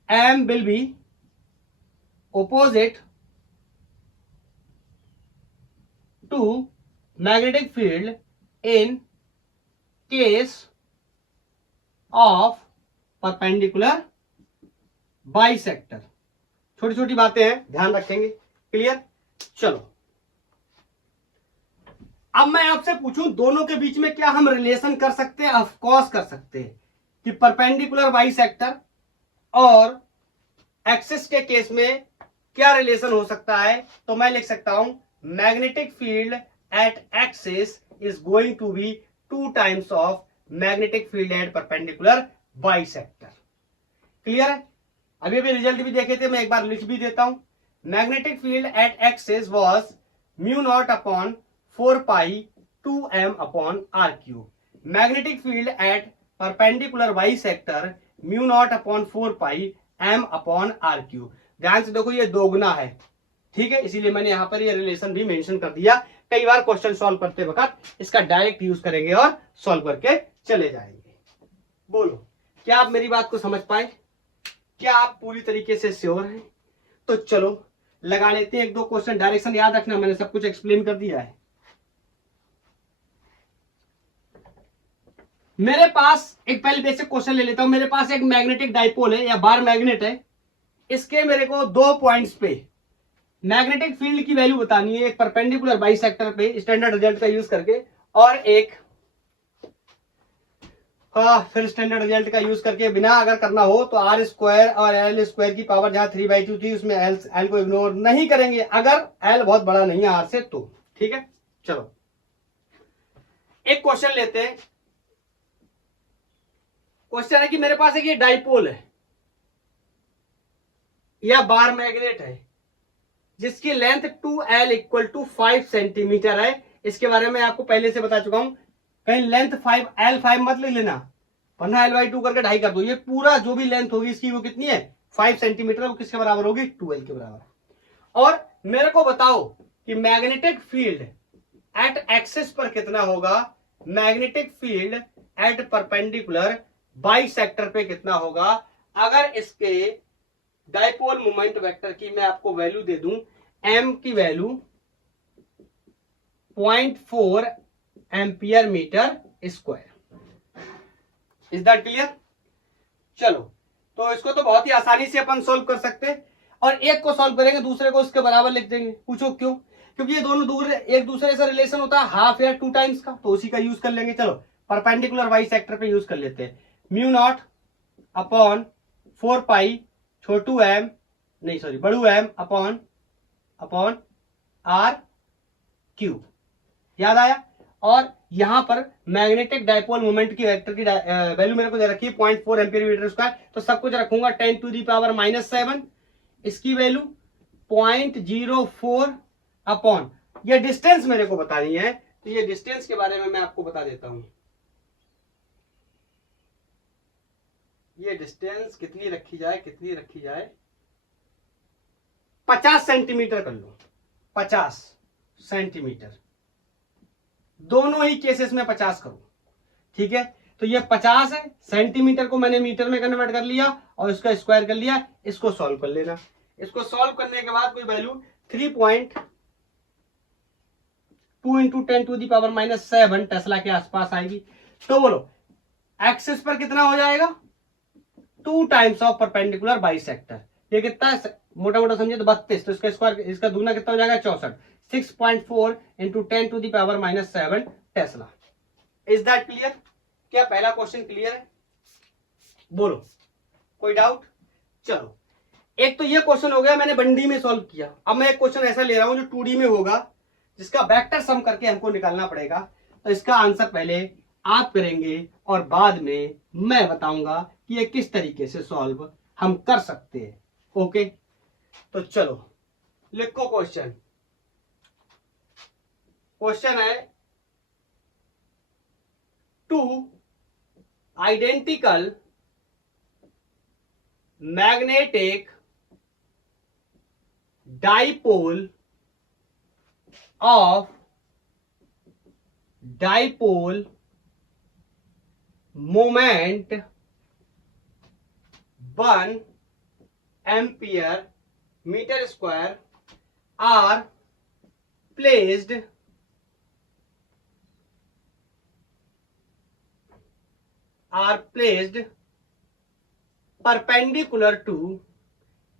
M will be opposite to magnetic field in case of perpendicular bisector। छोटी छोटी बातें हैं, ध्यान रखेंगे, क्लियर? चलो अब मैं आपसे पूछूं दोनों के बीच में क्या हम रिलेशन कर सकते हैं? ऑफ कोर्स कर सकते हैं, कि परपेंडिकुलर बाइसेक्टर और एक्सिस के केस में क्या रिलेशन हो सकता है? तो मैं लिख सकता हूं magnetic field at axis is going to be 2 times of magnetic field at perpendicular bisector. Clear है? अभी अभी रिजल्ट भी देखे थे, मैं एक बार लिख भी देता हूं। Magnetic field at axis was μ0 upon 4π2m upon r cube. Magnetic field at perpendicular bisector μ0 upon 4πm upon r cube. ध्यान से देखो, ये दोगुना है, ठीक है, इसीलिए मैंने यहां पर ये रिलेशन भी मेंशन कर दिया। कई बार क्वेश्चन सॉल्व करते वक्त इसका डायरेक्ट यूज करेंगे और सॉल्व करके चले जाएंगे। बोलो, क्या आप मेरी बात को समझ पाए? क्या आप पूरी तरीके से श्योर हैं? तो चलो लगा लेते हैं एक दो क्वेश्चन। डायरेक्शन याद रखना, मैंने सब कुछ एक्सप्लेन कर दिया है। मेरे पास एक पहले बेसिक क्वेश्चन ले लेता हूं। मेरे पास एक मैग्नेटिक डाइपोल है या बार मैग्नेट है, इसके मेरे को 2 पॉइंट्स पे मैग्नेटिक फील्ड की वैल्यू बतानी है, एक परपेंडिकुलर बाइसेक्टर पे स्टैंडर्ड रिजल्ट का यूज करके, और एक फिर स्टैंडर्ड रिजल्ट का यूज करके बिना अगर करना हो तो आर स्क्वायर और एल स्क्वायर की पावर जहां 3/2 थी उसमें एल को इग्नोर नहीं करेंगे, अगर एल बहुत बड़ा नहीं है आर से तो, ठीक है? चलो एक क्वेश्चन लेते हैं। क्वेश्चन है कि मेरे पास एक ये डाइपोल है या बार मैग्नेट है जिसकी length 2l equal to 5 centimetre है। इसके बारे में आपको पहले से बता चुका हूं, कहीं लेंथ 5 मत ले लेना, वरना l/2 करके ढाई कर दो। ये पूरा जो भी लेंथ होगी इसकी वो कितनी है? 5 सेंटीमीटर। वो किसके बराबर होगी? 2l के बराबर। और मेरे को बताओ कि मैग्नेटिक फील्ड एट एक्सिस पर कितना होगा, magnetic field at perpendicular bisector पे कितना होगा, अगर इसके डाइपोल मोमेंट वेक्टर की मैं आपको वैल्यू दे दूं, m की वैल्यू 0.4 ampere metre square. Is that clear? चलो, तो इसको तो बहुत ही आसानी से अपन सॉल्व कर सकते हैं, और एक को सॉल्व करेंगे दूसरे को उसके बराबर लिख देंगे। पूछो क्यों? क्योंकि ये दोनों दूर एक दूसरे से रिलेशन होता है हाफ या 2 टाइम्स का, तो उसी का यूज कर लेंगे। चलो परपेंडिकुलर बाइसेक्टर पे यूज कर लेते हैं। μ0 अपॉन 4π छोटू m नहीं सॉरी बड़ू m अपॉन r क्यूब। याद आया? और यहां पर मैग्नेटिक डाइपोल मोमेंट की वेक्टर की वैल्यू मेरे को दे रखी है 0.4 एम्पियर मीटर स्क्वायर, तो सब कुछ रखूंगा 10⁻⁻7। इसकी वैल्यू 0.04 अपॉन, ये डिस्टेंस मेरे को बतानी है, तो ये डिस्टेंस के बारे में मैं आपको बता देता हूं। ये डिस्टेंस कितनी रखी जाए 50 सेंटीमीटर कर लो, 50 सेंटीमीटर। दोनों ही केसेस में 50 करूं, ठीक है। तो ये 50 है, सेंटीमीटर को मैंने मीटर में कन्वर्ट कर लिया और इसका स्क्वायर कर लिया। इसको सॉल्व कर लेना। इसको सॉल्व करने के बाद कोई वैल्यू 3.2 इंटू 10⁻⁻7 टेस्ला के आसपास आएगी। तो बोलो एक्सिस पर कितना हो जाएगा, 2 टाइम्स ऑफ परपेंडिकुलर बाइसेक्टर। ये कितना है, मोटा मोटा समझे तो 32, तो इसका स्क्वायर, इसका दूना कितना हो जाएगा 64। 6.4 into 10⁻⁻7 Tesla. Is that clear? क्या पहला क्वेश्चन क्लियर है? बोलो, कोई डाउट? चलो, एक तो ये क्वेश्चन हो गया, मैंने 1D में सॉल्व किया। अब मैं एक क्वेश्चन ऐसा ले रहा हूं जो 2D में होगा, जिसका वेक्टर सम करके हमको निकालना पड़ेगा। तो इसका आंसर पहले आप करेंगे और बाद में मैं बताऊंगा कि ये किस तरीके से सॉल्व हम कर सकते हैं। ओके, तो चलो लिखो क्वेश्चन। क्वेश्चन है, 2 identical magnetic dipole moment 1 ampere meter square are placed perpendicular to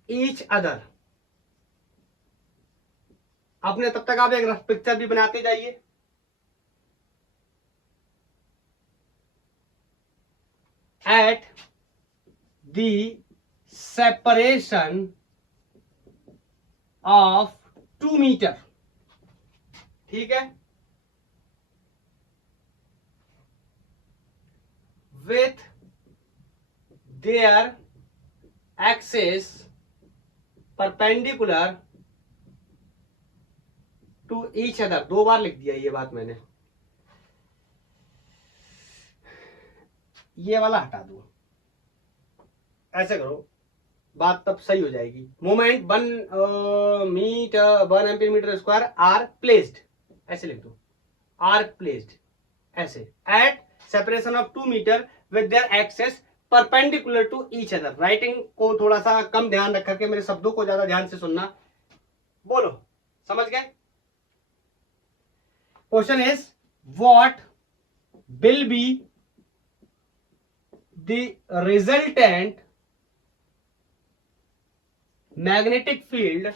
each other। आपने तब तक आप एक रफ पिक्चर भी बनाते जाइए। At the separation of 2 metre, ठीक है, with their axis perpendicular to each other। 2 बार लिख दिया ये बात मैंने, ये वाला हटा दो, ऐसे करो, बात तब सही हो जाएगी। Moment 1 ampere metre square are placed, ऐसे लिख दो, आर प्लेस्ड ऐसे at separation of 2 metre with their axes perpendicular to each other. Writing को थोड़ा सा कम ध्यान रख करके मेरे शब्दों को ज्यादा ध्यान से सुनना। बोलो, समझ गए? Question is, what will be the resultant magnetic field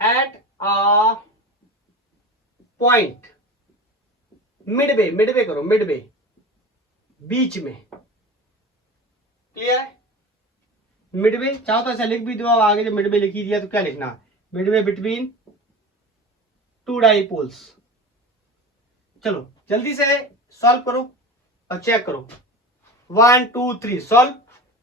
at a point midway, Midway करो, मिडवे बीच में, क्लियर है? मिडवे चाहो तो ऐसा लिख भी दो, आगे जब मिडवे लिख ही दिया तो क्या लिखना, मिडवे बिटवीन 2 डाइपोल्स। चलो जल्दी से सॉल्व करो और चेक करो, 1 2 3 सॉल्व।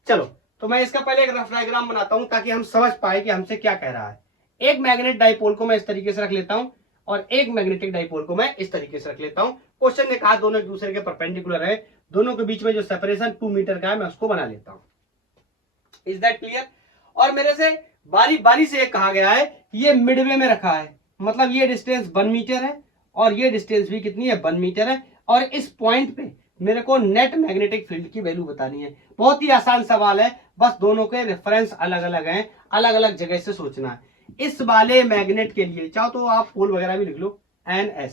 चलो, तो मैं इसका पहले एक रफ डायग्राम बनाता हूं ताकि हम समझ पाए कि हमसे क्या कह रहा है। एक मैग्नेट डाइपोल को मैं इस तरीके से रख लेता हूं और एक मैग्नेटिक डाइपोल को मैं इस तरीके से रख लेता हूं। क्वेश्चन ने कहा दोनों एक दूसरे के परपेंडिकुलर है, दोनों के बीच में जो सेपरेशन 2 मीटर का है मैं उसको बना लेता हूं। Is that clear? और मेरे से बारी बारी से कहा गया है ये मिडवे में रखा है, मतलब ये डिस्टेंस 1 मीटर है और ये डिस्टेंस भी कितनी है, 1 मीटर है। और इस पॉइंट पे मेरे को नेट मैग्नेटिक फील्ड की वैल्यू बतानी है। बहुत ही आसान सवाल है, बस दोनों के रेफरेंस अलग अलग हैं, अलग अलग जगह से सोचना है। इस वाले मैग्नेट के लिए चाहो तो आप पोल वगैरह भी लिख लो, NS।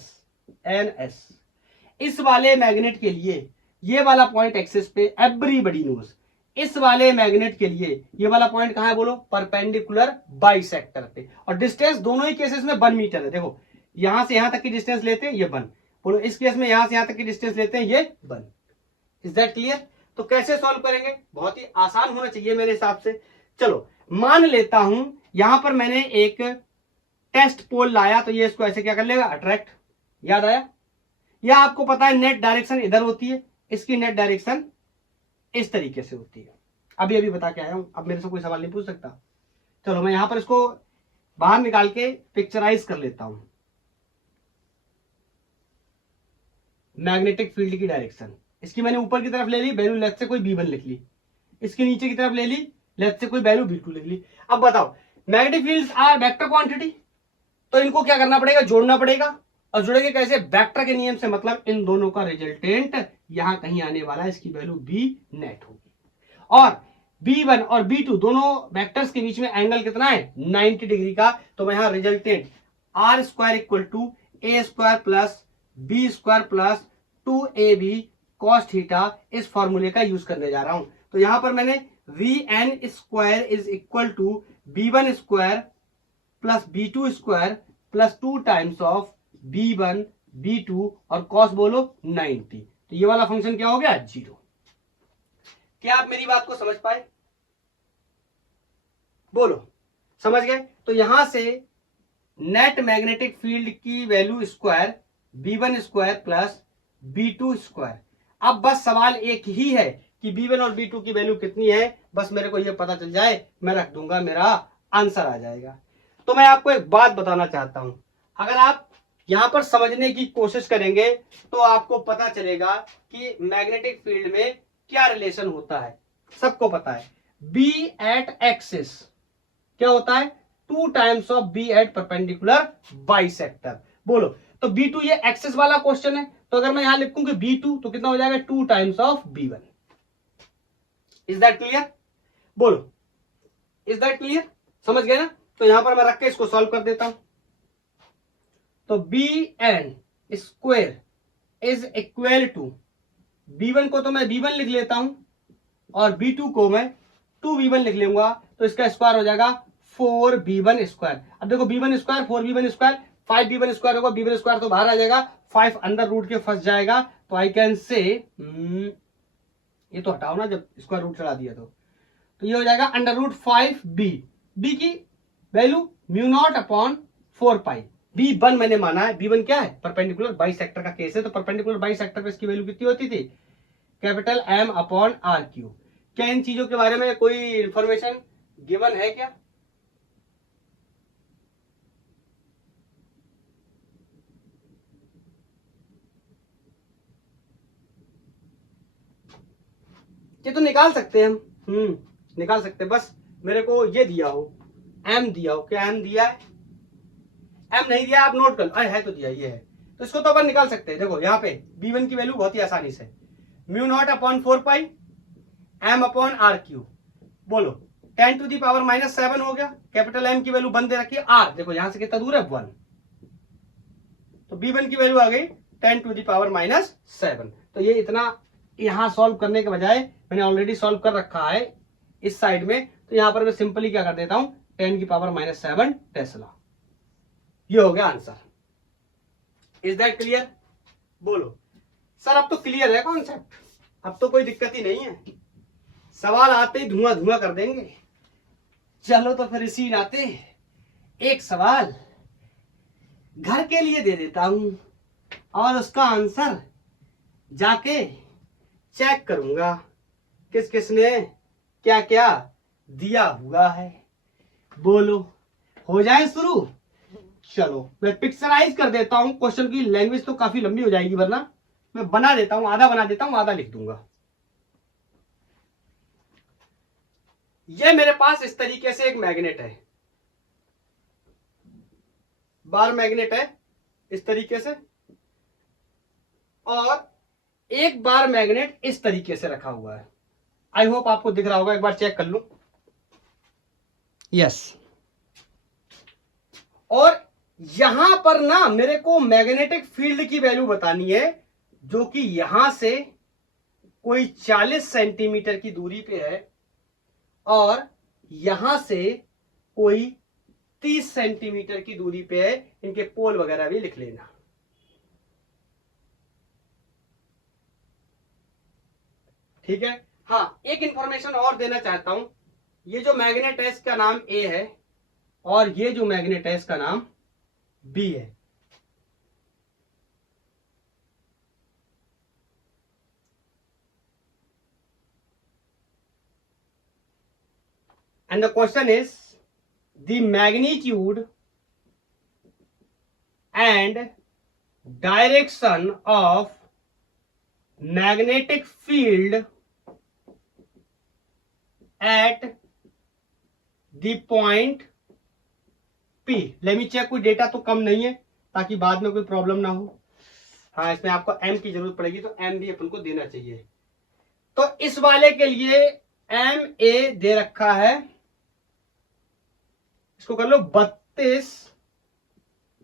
इस वाले मैग्नेट के लिए ये वाला पॉइंट एक्सिस पे एवरीबॉडी नोज। इस वाले मैग्नेट के लिए ये वाला पॉइंट कहां है बोलो, परपेंडिकुलर बाइसेक्टर पे। और डिस्टेंस दोनों ही केसेस में 1 मीटर है। देखो यहां से यहां तक की डिस्टेंस लेते हैं ये 1, बोलो इस केस में यहां से यहां तक की डिस्टेंस लेते हैं ये 1। Is that clear? तो कैसे सॉल्व करेंगे, बहुत ही आसान होना चाहिए मेरे हिसाब से। चलो मान लेता हूं यहां पर मैंने एक टेस्ट पोल लाया, तो ये इसको ऐसे क्या कर लेगा, अट्रैक्ट। याद आया? या आपको पता है नेट डायरेक्शन इधर होती है, इसकी नेट डायरेक्शन इस तरीके से होती है। अभी अभी बता के आया हूं, अब मेरे से कोई सवाल नहीं पूछ सकता। चलो मैं यहां पर इसको बाहर निकाल के पिक्चराइज कर लेता हूं। मैग्नेटिक फील्ड की डायरेक्शन इसकी मैंने ऊपर की तरफ ले ली, वैल्यू लेफ्ट से कोई B1 लिख ली। इसके नीचे की तरफ ले ली, लेट्स से कोई वैल्यू V2 लिख ली। अब बताओ magnetic fields are vector quantity, तो इनको क्या करना पड़ेगा, जोड़ना पड़ेगा। और जुड़ेंगे कैसे, वेक्टर के नियम से, मतलब इन दोनों का रिजल्टेंट यहां कहीं आने वाला है, इसकी वैल्यू बी नेट होगी। और B1 और B2 दोनों वेक्टर्स के बीच में एंगल कितना है, 90 डिग्री का। तो मैं यहां resultant R square equal to A square plus B square plus 2ab cos theta इस फॉर्मूले का यूज करने जा रहा हूं। तो यहां पर मैंने Vn square is equal to B1 square plus B2 square plus 2 times of B1 B2 और cos बोलो 90। तो ये वाला फंक्शन क्या हो गया, 0। क्या आप मेरी बात को समझ पाए, बोलो समझ गए। तो यहां से नेट मैग्नेटिक फील्ड की value square B1 square plus B2 square. अब बस सवाल एक ही है कि B1 और B2 की वैल्यू कितनी है, बस मेरे को ये पता चल जाए, मैं रख दूंगा, मेरा आंसर आ जाएगा। तो मैं आपको एक बात बताना चाहता हूं, अगर आप यहां पर समझने की कोशिश करेंगे तो आपको पता चलेगा कि मैग्नेटिक फील्ड में क्या रिलेशन होता है। सबको पता है B एट एक्सिस क्या होता है, 2 times of B at perpendicular bisector. बोलो तो B2 ये एक्सिस वाला क्वेश्चन है, तो अगर मैं यहां लिखूंगी B2 तो कितना हो जाएगा, 2 times of B1। Is that clear, बोलो इज दैट क्लियर, समझ गए ना। तो यहां पर मैं रख के इसको सॉल्व कर देता हूं। तो Bn square is equal to B1 को तो मैं B1 लिख लेता हूं और B2 को मैं 2B1 लिख लूंगा, तो इसका स्क्वायर हो जाएगा 4B1 स्क्वायर। अब देखो B1 square 4B1 square 5B1 square होगा, B1 स्क्वायर तो बाहर आ जाएगा, 5 अंदर रूट के फंस जाएगा। तो आई कैन से ये तो हटाओ ना, जब स्क्वायर रूट चढ़ा दिया तो ये हो जाएगा अंडर रूट 5B। बी की value mu not upon 4 pi. B1 मैंने माना है, B1 क्या है, परपेंडिकुलर बाइसेक्टर का केस है, तो परपेंडिकुलर बाइसेक्टर पे इसकी वैल्यू कितनी होती थी, कैपिटल M अपॉन RQ। क्या इन चीजों के बारे में कोई इंफॉर्मेशन गिवन है क्या, ये तो निकाल सकते हैं हम, निकाल सकते हैं, बस मेरे को ये दिया हो, M दिया हो, क्या M दिया है, M नहीं दिया आप नोट कर, अरे है तो दिया, ये है, तो इसको तो अपन निकाल सकते हैं। देखो यहाँ पे B1 की वैल्यू बहुत ही आसानी से mu not upon 4 pi M upon RQ। बोलो 10 टू दी पावर -7 हो गया, कैपिटल M की वैल्यू बंद दे रखी है R, देखो यहां से कितना दूर है 1, तो B1 की वैल्यू आ गई 10 टू दी पावर -7। तो ये इतना यहां सॉल्व करने के बजाय मैंने ऑलरेडी सॉल्व कर रखा है इस साइड में, तो यहां पर मैं सिंपली क्या कर देता हूं, 10 की पावर -7 टेस्ला। ये हो गया आंसर। इज दैट क्लियर, बोलो सर अब तो क्लियर है कॉन्सेप्ट, अब तो कोई दिक्कत ही नहीं है, सवाल आते ही धुआं धुआं कर देंगे। चलो तो फिर इसी नाते एक सवाल घर के लिए दे देता हूं और उसका आंसर जाके चेक करूंगा किस किसने क्या क्या दिया हुआ है। बोलो हो जाए शुरू। चलो मैं पिक्चराइज कर देता हूं, क्वेश्चन की लैंग्वेज तो काफी लंबी हो जाएगी, वरना मैं बना देता हूं, आधा बना देता हूं, आधा लिख दूंगा। ये मेरे पास इस तरीके से एक मैग्नेट है, बार मैग्नेट है इस तरीके से, और एक बार मैग्नेट इस तरीके से रखा हुआ है। आई होप आपको दिख रहा होगा, एक बार चेक कर लो। यस, और यहां पर ना मेरे को मैग्नेटिक फील्ड की वैल्यू बतानी है, जो कि यहां से कोई 40 सेंटीमीटर की दूरी पे है और यहां से कोई 30 सेंटीमीटर की दूरी पे है। इनके पोल वगैरह भी लिख लेना। ठीक है, हाँ एक इंफॉर्मेशन और देना चाहता हूं, ये जो मैग्नेट है इसका नाम ए है और ये जो मैग्नेट है इसका नाम बी है। And the question is the magnitude and direction of magnetic field at the point P। Let me check, कोई डेटा तो कम नहीं है ताकि बाद में कोई प्रॉब्लम ना हो। हाँ, इसमें आपको M की जरूरत पड़ेगी तो M भी अपन को देना चाहिए। तो इस वाले के लिए MA दे रखा है, इसको कर लो 32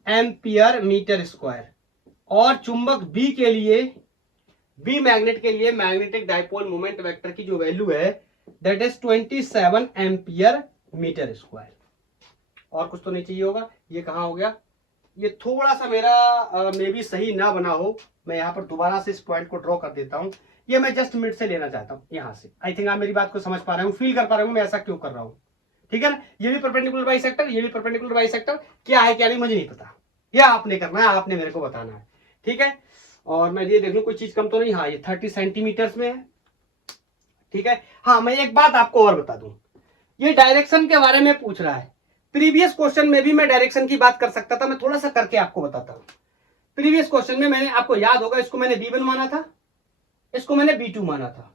एम्पियर मीटर स्क्वायर। और चुंबक B के लिए, B मैग्नेट के लिए मैग्नेटिक डाइपोल मोमेंट वेक्टर की जो वैल्यू है that is 27 ampere metre square. और कुछ तो नहीं चाहिए होगा। ये कहाँ हो गया, ये थोड़ा सा मेरा मे भी सही ना बना हो, मैं यहाँ पर दोबारा से इस पॉइंट को ड्रॉ कर देता हूँ। ये मैं जस्ट मिड से लेना चाहता हूँ यहाँ से। आई थिंक आप मेरी बात को समझ पा रहे हो, फील कर पा रहे हो मैं ऐसा क्यों कर रहा हूँ, ठीक है ना। ये भी परपेंडिकुलर बाइसेक्टर, ये भी परपेंडिकुलर बाइसेक्टर, क्या है क्या नहीं मुझे नहीं पता, ये आपने करना है, आपने मेरे को बताना है, ठीक है। और मैं ये देख लूं कोई चीज कम तो नहीं। हाँ, ये 30 सेंटीमीटर्स में है, ठीक है। हाँ, मैं एक बात आपको और बता दूं, ये डायरेक्शन के बारे में पूछ रहा है। प्रीवियस क्वेश्चन में भी मैं डायरेक्शन की बात कर सकता था, मैं थोड़ा सा करके आपको बताता हूं। प्रीवियस क्वेश्चन में मैंने, आपको याद होगा, इसको मैंने B1 माना था, इसको मैंने B2 माना था,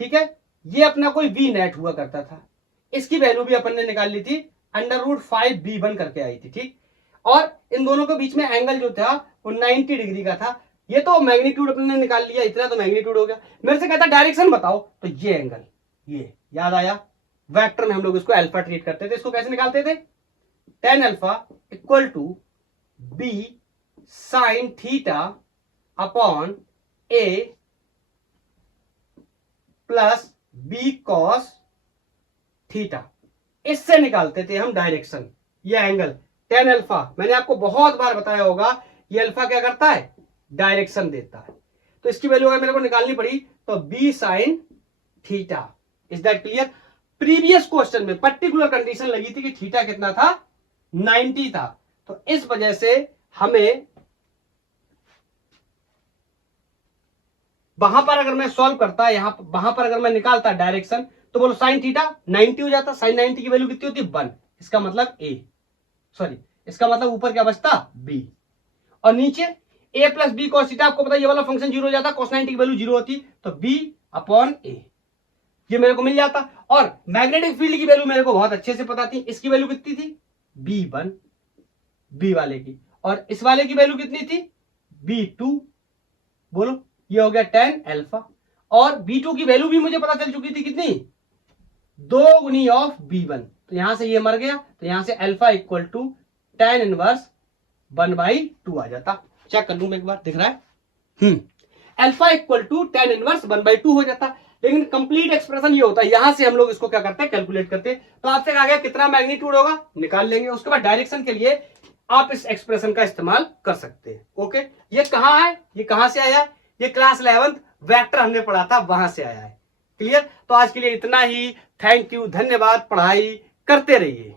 ठीक है। ये अपना कोई V नेट हुआ करता था, इसकी वैल्यू भी अपन ने निकाल ली थी, √5B1 करके आई थी, ठीक। और इन दोनों के बीच में एंगल जो था वो 90 डिग्री का था। ये तो मैग्नीट्यूड अपने निकाल लिया, इतना तो मैग्नीट्यूड हो गया। मेरे से कहता डायरेक्शन बताओ, तो ये एंगल, ये याद आया, वेक्टर में हम लोग इसको अल्फा ट्रीट करते थे। इसको कैसे निकालते थे, tan alpha equal to B sin theta upon A plus B cos theta. इससे निकालते थे हम डायरेक्शन। ये एंगल tan अल्फा, मैंने आपको बहुत बार बताया होगा, ये अल्फा क्या करता है, डायरेक्शन देता है। तो इसकी वैल्यू अगर मेरे को निकालनी पड़ी तो B sin theta. Is that clear. Previous question में पर्टिकुलर कंडीशन लगी थी कि थीटा कितना था, 90 था। तो इस वजह से हमें वहां पर अगर मैं सॉल्व करता, यहां वहां पर अगर मैं निकालता डायरेक्शन, तो बोलो साइन थीटा 90 हो जाता। साइन 90 की वैल्यू कितनी होती, 1। इसका मतलब इसका मतलब ऊपर क्या बचता, B। और नीचे A plus B cos theta, आपको पता है ये वाला फंक्शन 0 हो जाता, cos 90 की वैल्यू 0 होती, तो B अपॉन A ये मेरे को मिल जाता। और मैग्नेटिक फील्ड की वैल्यू मेरे को बहुत अच्छे से पता थी, इसकी वैल्यू कितनी थी, B1, B वाले की। और इस वाले की वैल्यू कितनी थी, B2। बोलो, ये हो गया tan अल्फा। और B2 की वैल्यू भी मुझे पता चल चुकी थी, कितनी, 2 गुनी ऑफ B1। तो यहां से ये मर गया, तो यहां से alpha equal to tan inverse 1/2 आ जाता। चेक कर लूं मैं एक बार, दिख रहा है, alpha equal to tan inverse 1/2 हो जाता। लेकिन कंप्लीट एक्सप्रेशन ये होता है, यहां से हम लोग इसको क्या करते हैं, कैलकुलेट करते हैं। तो आपसे कहा गया कितना मैग्नीट्यूड होगा, निकाल लेंगे। उसके बाद डायरेक्शन के लिए आप इस एक्सप्रेशन का इस्तेमाल कर सकते हैं। ओके, ये कहां है, ये कहां से आया है, ये क्लास 11th वेक्टर हमने पढ़ा था, वहां से आया है। क्लियर। तो आज के लिए इतना ही। थैंक यू, धन्यवाद। पढ़ाई करते रहिए।